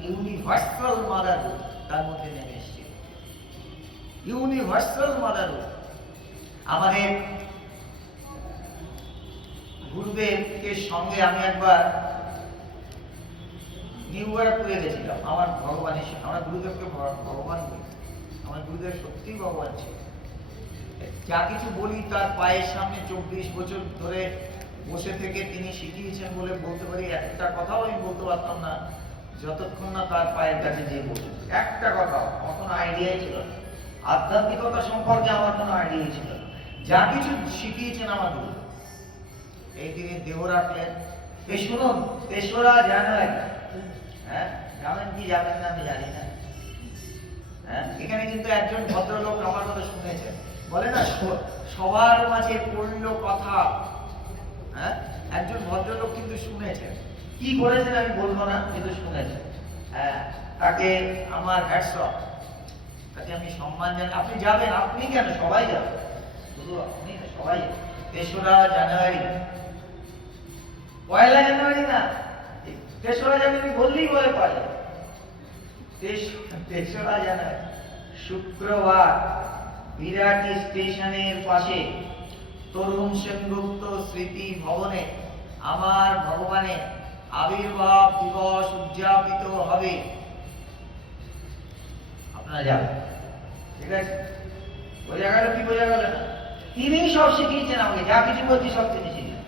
ইউনিভার্সাল মাদারহুড, তার মধ্যে নেমে এসেছিল ইউনিভার্সাল মাদারহুড। আমাদের গুরুদেবকে সঙ্গে আমি একবার নিউ ব্যারাকপুরে গেছিলাম। আমার ভগবানের, আমার গুরুদেবকে ভগবান বলি, আমার গুরুদেব সত্যি ভগবান ছিল। যা কিছু বলি তার পায়ের সামনে 24 বছর ধরে বসে থেকে তিনি শিখিয়েছেন বলে বলতে পারি। একটা কথাও আমি বলতে পারতাম না যতক্ষণ না তার পায়ের কাছে যে বসে। একটা কথাও আমার কোনো আইডিয়াই ছিল না, আধ্যাত্মিকতা সম্পর্কে আমার কোনো আইডিয়াই ছিল না। যা কিছু শিখিয়েছেন আমার গুরু। এই তিনি দেহ রাখলেন। এই শুনুন, 3রা জানুয়ারি, হ্যাঁ জানেন কি জানেন না আমি জানি না, হ্যাঁ এখানে কিন্তু একজন ভদ্রলোক আমার কথা শুনেছেন। বলে না সবার মাঝে পড়ল কথা, হ্যাঁ একজন ভদ্রলোক কিন্তু শুনেছেন। কি করেছেন আমি বলবো না, কিন্তু শুনেছেন। হ্যাঁ তাকে আমার হ্যাটস অফ, তাকে আমি সম্মান জানাই। আপনি যাবেন, আপনি কেন, সবাই যাবেন, শুধু আপনি না, সবাই। 3রা জানুয়ারি, 1লা জানুয়ারি না, 3রা জানুয়ারি বললেই বলে পারে। 3রা জানুয়ারি শুক্রবার বিরাটি স্টেশনের পাশে তরুণ সেনগুপ্ত স্মৃতি ভবনে আমার ভগবানের আবির্ভাব দিবস উদযাপিত হবে। আপনারা যাবেন, ঠিক আছে? বোঝা গেল কি বোঝা গেল না? তিনি সব শিখিয়েছেন আমাকে, যা কিছু বলছি সব তিনি শিখিয়েছেন।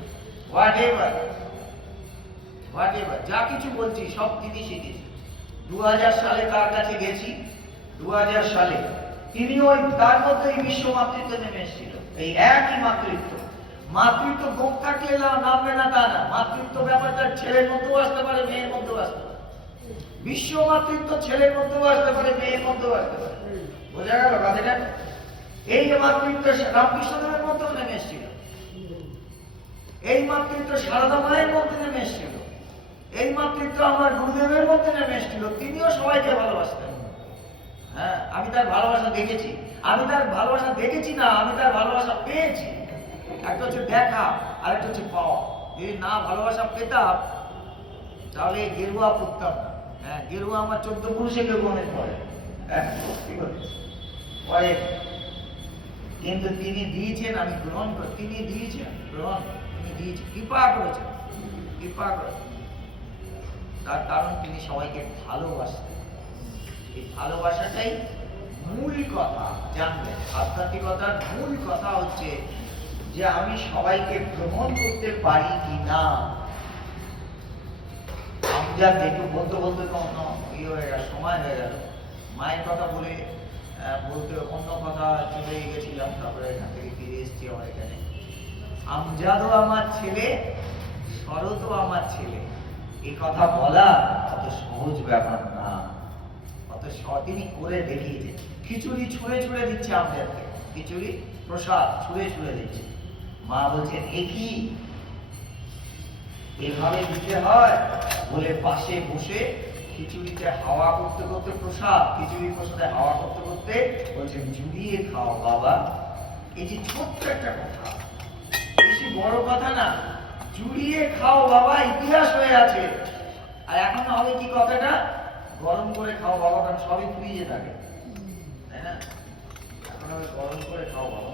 হোয়াট এভার যা কিছু বলছি সব তিনি শিখিয়েছেন। 2000 সালে তার কাছে গেছি, 2000 সালে তিনি ওই তার মধ্যে এই বিশ্ব মাতৃত্ব নেমে এসেছিল। এই একই মাতৃত্ব। মাতৃত্ব গোপ থাকলে নামবে না তা না। মাতৃত্ব ব্যাপারটা ছেলের মধ্যেও আসতে পারে, মেয়ের মধ্যেও আসতে পারে। বিশ্ব মাতৃত্ব ছেলের মধ্যেও আসতে পারে, মেয়ের মধ্যেও আসতে পারে। বোঝা গেল কথাটা? এই যে মাতৃত্ব রামকৃষ্ণদেবের মধ্যেও নেমে এসেছিল, এই মাতৃত্ব সারদা মায়ের মধ্যে নেমে এসেছিল, এই মাতৃত্ব আমার গুরুদেবের মধ্যে নেমে এসেছিল। তিনিও সবাইকে ভালোবাসতেন। হ্যাঁ আমি তার ভালোবাসা দেখেছি। আমি তার ভালোবাসা দেখেছি না, আমি তার ভালোবাসা পেয়েছি। একটা হচ্ছে দেখা, আর একটা হচ্ছে পাওয়া। যদি না ভালোবাসা পেতাম তাহলে গেরুয়া পড়তাম না। হ্যাঁ গেরুয়া আমার 14 পুরুষে কেউ মনে পড়ে, হ্যাঁ ঠিক আছে পরে। কিন্তু তিনি দিয়েছেন, আমি গ্রহণ করি। তিনি দিয়েছেন, গ্রহণ, তিনি দিয়েছেন, কৃপা করেছেন, কৃপা করেছেন। তার কারণ তিনি সবাইকে ভালোবাসতেন। এই ভালোবাসাটাই মূল কথা, জানবেন। আধ্যাত্মিকতার মূল কথা হচ্ছে যে আমি সবাইকে গ্রহণ করতে পারি কি না। আমজাদ একটু বলতে বলতে তো ইয়ে হয়ে গেল, সময় হয়ে গেল, মায়ের কথা বলে বলতে অন্য কথা চলে গেছিলাম, তারপরে এখান থেকে ফিরে এসেছি আমার এখানে। আমজাদও আমার ছেলে, শরৎও আমার ছেলে, এই কথা বলা অত সহজ ব্যাপার না, অত তিনি করে দেখিয়েছে। খিচুড়ি ছুঁড়ে ছুঁড়ে দিচ্ছে আমজাদকে, খিচুড়ি প্রসাদ ছুঁড়ে ছুঁড়ে দিচ্ছে। মা বলছেন এ কি, এভাবে দিতে হয়? বলে পাশে বসে খিচুড়িতে হাওয়া করতে করতে, প্রসাদ খিচুড়ি প্রসাদে হাওয়া করতে করতে বলছেন জুড়িয়ে খাও বাবা। এই যে ছোট্ট একটা কথা, বেশি বড় কথা না, জুড়িয়ে খাও বাবা, ইতিহাস হয়ে আছে। আর এখন হবে কি কথাটা, গরম করে খাও বাবা, কারণ সবই ফ্রিজে থাকে, তাই না? এখন হবে গরম করে খাও বাবা,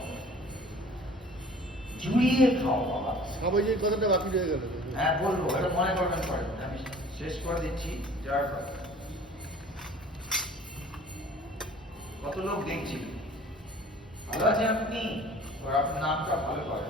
জুড়িয়ে খাও বাবা। সবাই যে কথাটা বাকি রয়ে গেল। হ্যাঁ বলবো, এটা মনে করবেন পরে, আমি শেষ করে দিচ্ছি। যাওয়ার পর কত লোক দেখছি, ভালো আছেন আপনি? আপনার নামটা ভালো করে